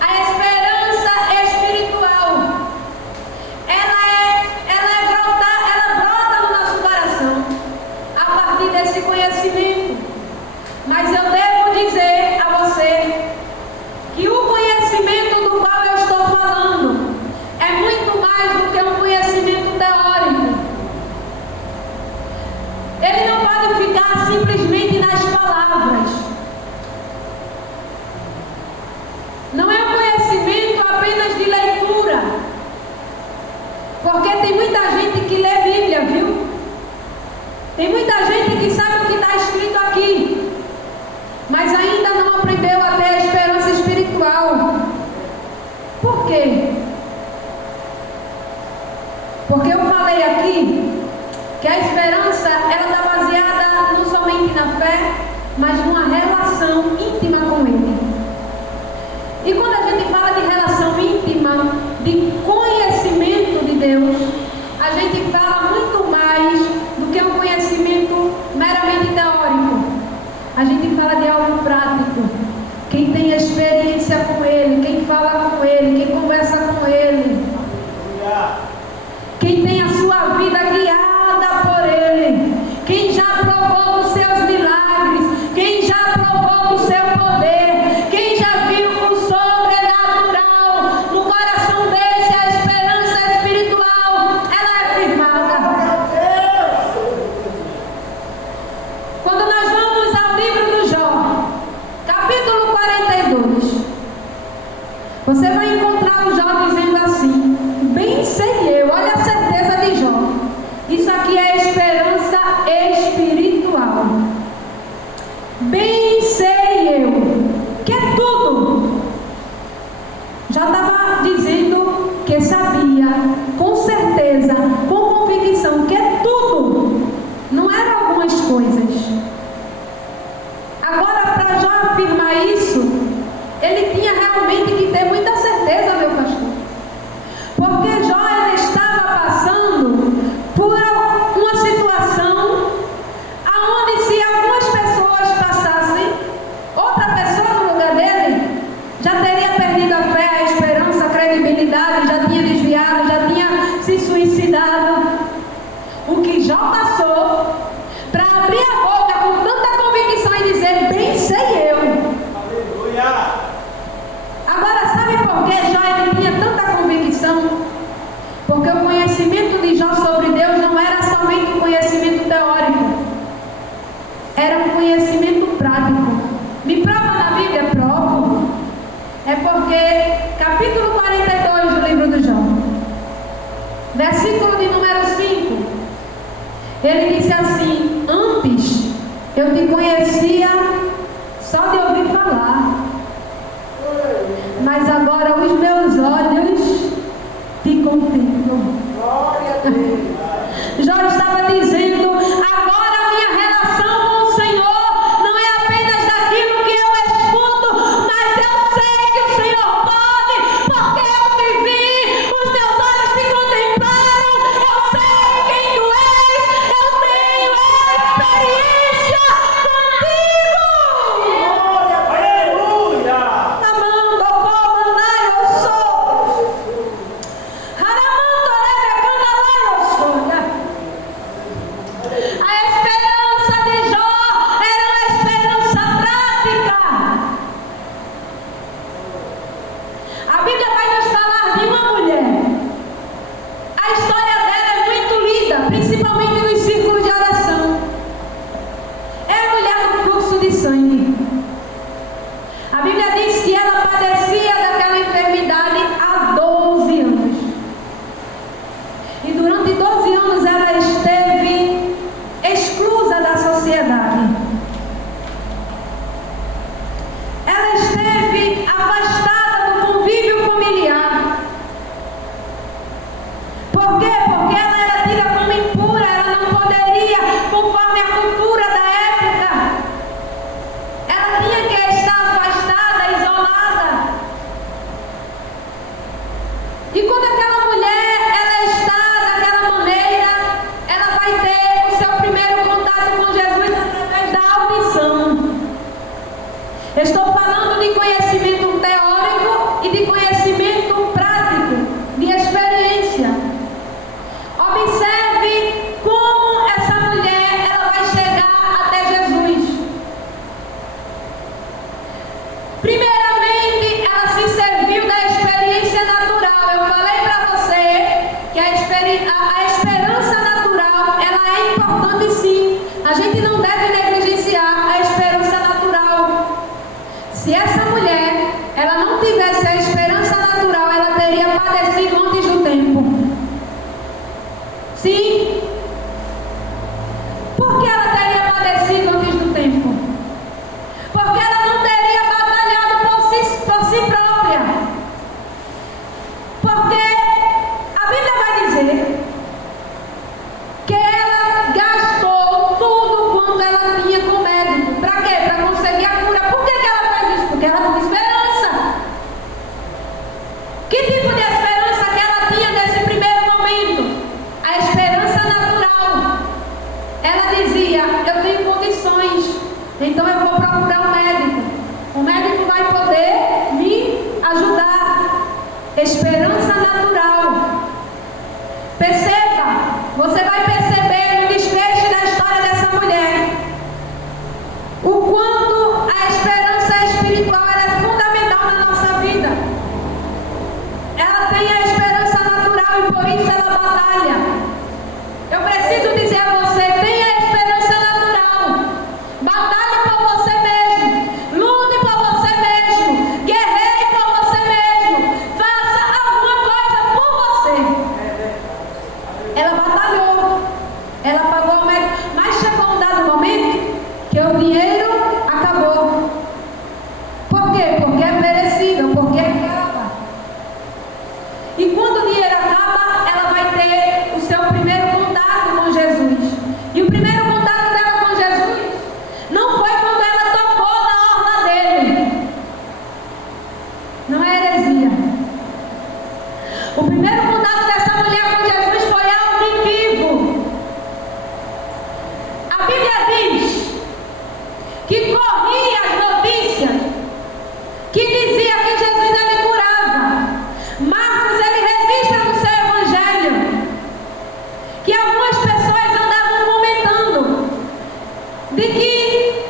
A esperança espiritual, ela brota no nosso coração a partir desse conhecimento. Mas eu devo dizer a você que o conhecimento do qual eu estou falando é muito mais do que um conhecimento teórico. Ele não pode ficar simplesmente nas palavras. Não é um conhecimento apenas de leitura. Porque tem muita gente que lê Bíblia, viu? Tem muita gente que sabe o que está escrito aqui, mas ainda não aprendeu a ter a esperança espiritual. Por quê? Porque eu falei aqui que a esperança ela está baseada não somente na fé, mas numa relação íntima com Ele. E quando a gente fala de relação íntima, de conhecimento de Deus, a gente fala muito mais do que um conhecimento meramente teórico. A gente fala de algo prático. Quem tem experiência com Ele, quem fala com Ele, quem conversa com Ele, quem tem a sua vida guiada por Ele, quem já provou dos seus milagres, quem já provou do seu poder, quem já viu o sobrenatural no coração desse, a esperança espiritual, ela é firmada. Quando nós vamos ao livro do Jó, capítulo 42, você vai encontrar o Jó dizendo assim: bem sei eu, olha a certeza de Jó, isso aqui é esperança espiritual. Bem sei eu, que é tudo. Já estava dizendo que sabia, com certeza, com convicção, que é tudo. Não eram algumas coisas. Agora, para Jó afirmar isso, ele tinha realmente que ter muita certeza, meu pastor. Porque Jó ele estava passando por uma situação aonde, se algumas pessoas passassem, outra pessoa no lugar dele já teria perdido a fé, a esperança, a credibilidade, já tinha desviado, já tinha se suicidado. O que Jó passou para abrir a boca com tanta convicção e dizer: bem sei eu. Aleluia! Agora, sabe por que Jó ele tinha tanta convicção? Porque o conhecimento de Jó sobre Deus não era somente um conhecimento teórico, era um conhecimento prático. Me prova na Bíblia? Provo. É porque capítulo 42 do livro do Jó, versículo de número 5, ele disse assim: antes eu te conhecia só de ouvir falar, mas agora os meus olhos te contemplam. Glória a Deus! Jó estava dizendo: agora a minha relação com o Senhor não é apenas daquilo que eu escuto, mas eu sei que o Senhor pode, porque eu te vi, os meus olhos te contemplaram, eu sei quem tu és, eu tenho experiência contigo. Aleluia! Amando o povo, eu sou. Haramando eu sou. A esperança de Jó era uma esperança prática. A Bíblia vai nos falar de uma mulher. A história dela é muito lida, principalmente nos círculos de oração. É a mulher com fluxo de sangue. A Bíblia diz que ela padecia daquela enfermidade há 12 anos. E durante 12 anos ela esteve exclusa da sociedade. Ela esteve afastada do convívio familiar. Por quê? conforme a cultura da época, ela tinha que estar afastada, isolada. E quando aquela mulher, ela está daquela maneira, ela vai ter o seu primeiro contato com Jesus através da audição. Eu estou falando de conhecimento teórico e de conhecimento prático, de experiência. Observe como essa mulher, ela vai chegar até Jesus. Primeiramente, ela se serviu da experiência natural. Eu falei para você que a esperança natural, ela é importante sim. A gente não deve negligenciar a esperança natural. Se essa mulher, ela não tivesse a esperança natural, ela teria padecido antes do tempo. Sim. Por que ela teria padecido antes do tempo? Porque ela não teria batalhado por si própria. Porque a Bíblia vai dizer que ela gastou tudo quanto ela tinha com o médico. Para quê? Para conseguir a cura. Por que ela faz isso? Porque ela tinha esperança. Que tipo de esperança que ela tinha nesse primeiro momento? A esperança natural. Ela dizia, eu tenho condições, então eu vou procurar um médico. O médico vai poder me ajudar. Esperança natural. Perceba, você vai perceber no desfecho da história dessa mulher o quanto a esperança espiritual ela é fundamental na nossa vida. Ela tem a esperança natural e por isso ela batalha. Eu preciso dizer a você, tenha a esperança natural. Batalhe por você mesmo. Lute por você mesmo. Guerreie por você mesmo. Faça alguma coisa por você. Ela batalhou. Ela pagou o médico. Mas chegou um dado momento que o dinheiro acabou. Por quê? Porque é perecível. Porque acaba. E quando o dinheiro acaba, ela vai ter o seu primeiro contato com Jesus. E o primeiro contato dela com Jesus não foi quando ela tocou na orla dele. Não é heresia. O primeiro contato dessa mulher com Jesus foi auditivo. A Bíblia diz que corria as notícias que dizia que Jesus ele curava. Marcos ele registra no seu evangelho que algumas pessoas andavam comentando de que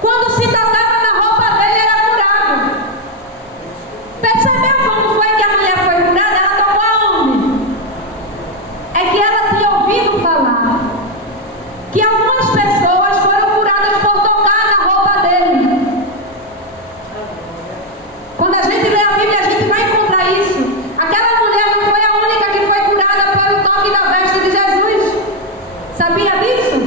quando se tocava na roupa dele era curado. Percebeu como foi que a mulher foi curada? Ela tocou aonde? É que ela tinha ouvido falar que algumas pessoas foram curadas por tocar na roupa dele. Quando a gente lê a Bíblia, a gente vai encontrar isso. Aquela mulher não foi a única que foi curada pelo toque da veste de Jesus. Sabia disso?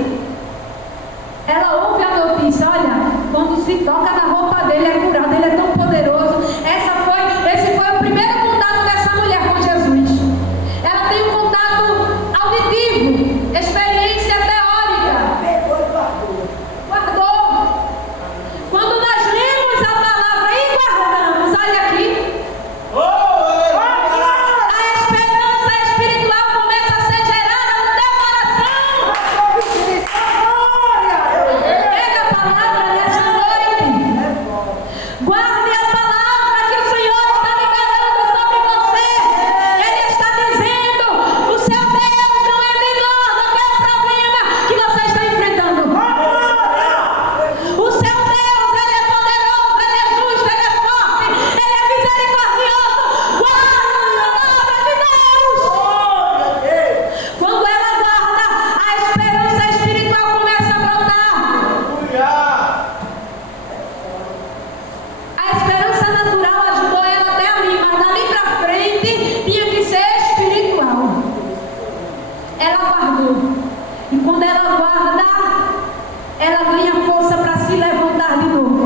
Ela ouve a notícia, olha, quando se toca na roupa dele é curado, ele é tão poderoso. Esse foi o primeiro contato dessa mulher com Jesus. Ela tem um contato auditivo, experiência teórica. Guardou. Quando nós lemos a palavra e guardamos, olha aqui, a esperança espiritual começa a ser gerada no teu coração. Pega a palavra nessa noite. Guarde a palavra que o Senhor está liberando sobre você. Ele está dizendo, o seu Deus não é menor do que o problema que você está enfrentando. O seu Deus, ele é poderoso, ele é justo, ele é forte, ele é misericordioso. Guarda a palavra de Deus. Quando ela guarda, a esperança espiritual começa a brotar. A esperança natural ajudou ela até ali, mas dali pra frente tinha que ser espiritual. Ela guardou. E quando ela guarda, ela ganha força para se levantar de novo.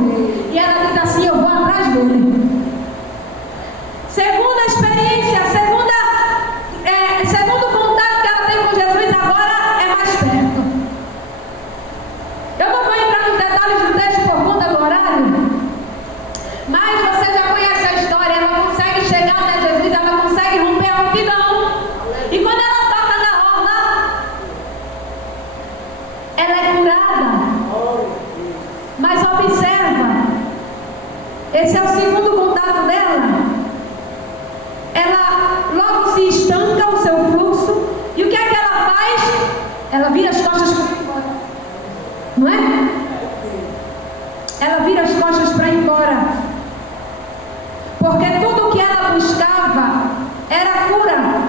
E ela diz assim, eu vou atrás dele. Segunda experiência, segundo contato que ela tem com Jesus agora é mais perto. prontidão. E quando ela toca na orla, ela é curada. Mas observa, esse é o segundo contato dela. Ela logo se estanca o seu fluxo. E o que é que ela faz? Ela vira as costas para ir embora. Não é? Ela vira as costas para ir embora. Porque tudo que ela buscava era a cura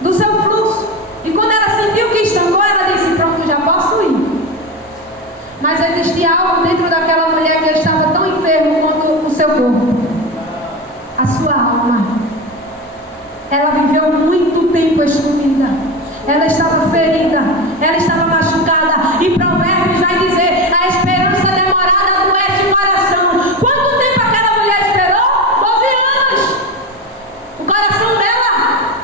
do seu fluxo. E quando ela sentiu que estancou, ela disse: pronto, já posso ir. Mas existia algo dentro daquela mulher que estava tão enfermo quanto o seu corpo. A sua alma. Ela viveu muito tempo excluída. Ela estava ferida. Ela estava machucada. E Provérbios vai dizer: a esperança demorada adoece o coração. Quanto tempo aquela mulher esperou? 12 anos. O coração dela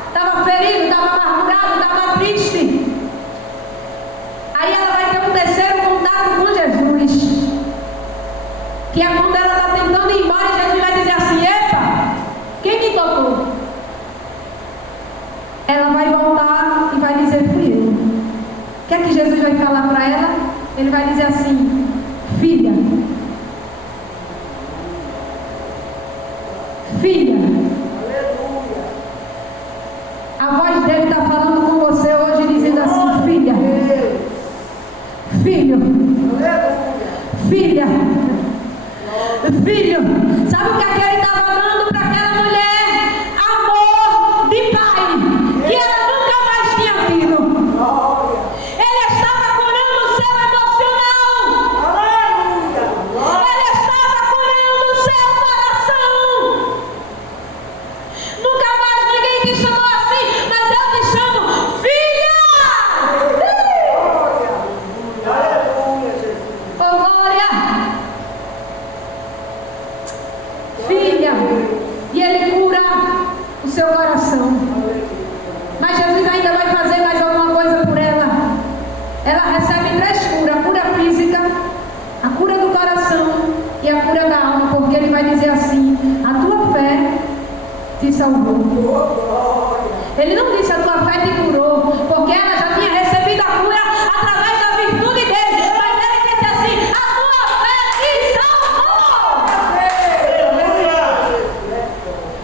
estava ferido, estava amargurado, estava triste. Aí ela vai ter um terceiro contato com Jesus, que é quando ela está tentando ir embora e Jesus vai dizer assim: epa, quem me tocou? Ela vai voltar e vai dizer: fui eu. O que é que Jesus vai falar para ela? Ele vai dizer assim: filha, a voz dele está falando com você hoje, dizendo assim: filha, filho, sabe o que é que ele estava dando para aquela mulher? Amor de pai, que ela nunca mais tinha tido. Ele estava curando o seu emocional. Ele estava curando o seu coração. Nunca mais ninguém te chamou assim, mas eu te chamo filha. Oh, glória. Filha, e ele cura o seu coração. Mas Jesus ainda vai fazer mais alguma coisa por ela. Ela recebe 3 curas: a cura física, a cura do coração e a cura da alma, porque ele vai dizer assim: a tua fé te salvou. Ele não disse a tua fé te curou, porque ela já tinha recebido a cura através da virtude dele, mas ele disse assim: a tua fé te salvou.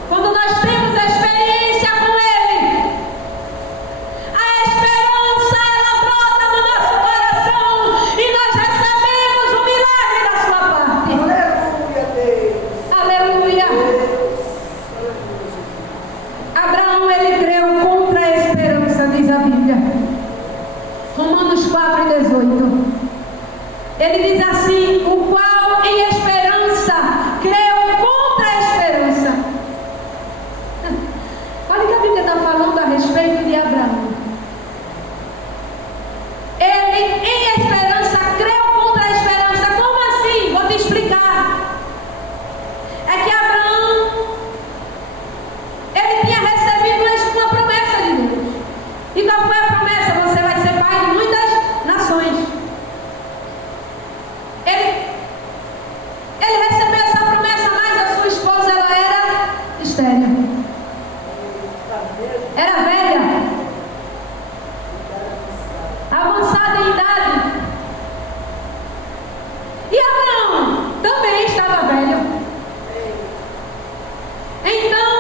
Quando nós temos a experiência com ele, a esperança ela brota no nosso coração e nós recebemos o milagre da sua parte. Aleluia. Abraão, ele creu contra a esperança, diz a Bíblia. Romanos 4:18. Ele diz assim: o qual em esperança creu contra a esperança. Olha o que a Bíblia está falando a respeito de Abraão. Ele em esperança creu contra a esperança. Como assim? Vou te explicar. É que Abraão, ele tinha recebido uma promessa de Deus. E qual foi a promessa? Você vai ser pai de muitas nações. Ele recebeu essa promessa, mas a sua esposa, ela era estéril. Era velha, avançada em idade. E Abraão também estava velho. Então,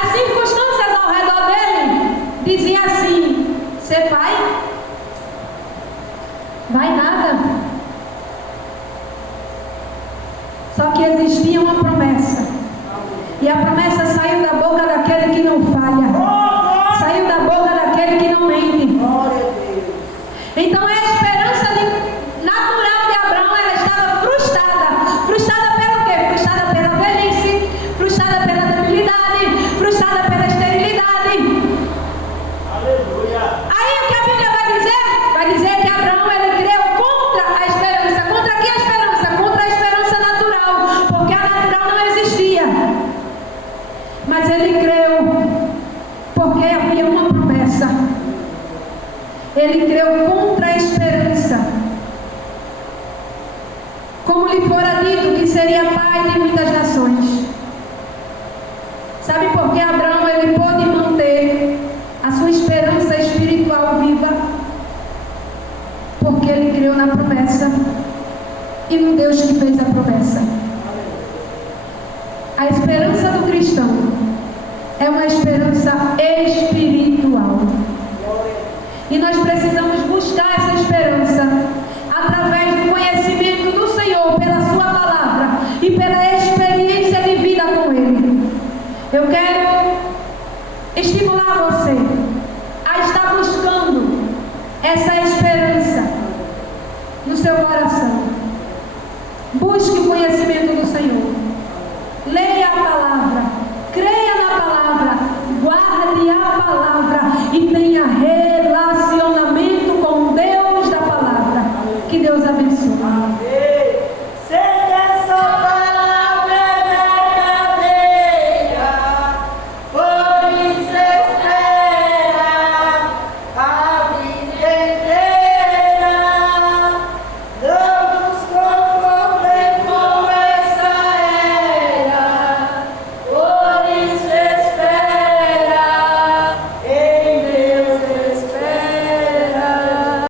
as circunstâncias ao redor dele diziam assim: ser pai? Vai nada. Só que existia uma promessa. E a promessa saiu da boca daquele que não falha. Saiu da boca daquele que não mente. Então a esperança natural de Abraão, ela estava frustrada. Frustrada pelo quê? Frustrada pela velhice, frustrada pela debilidade, frustrada pela esterilidade. Aleluia. Aí o que a Bíblia vai dizer? Vai dizer que Abraão, ele creu contra a esperança. Contra que esperança? Contra a esperança natural, porque a natural não existia. Mas ele creu porque havia uma promessa. Ele creu contra a esperança. Como lhe fora dito que seria pai de muitas nações. Sabe por que Abraão, ele esperança espiritual. E nós precisamos buscar essa esperança através do conhecimento do Senhor, pela sua palavra e pela experiência de vida com Ele. Eu quero estimular você a estar buscando essa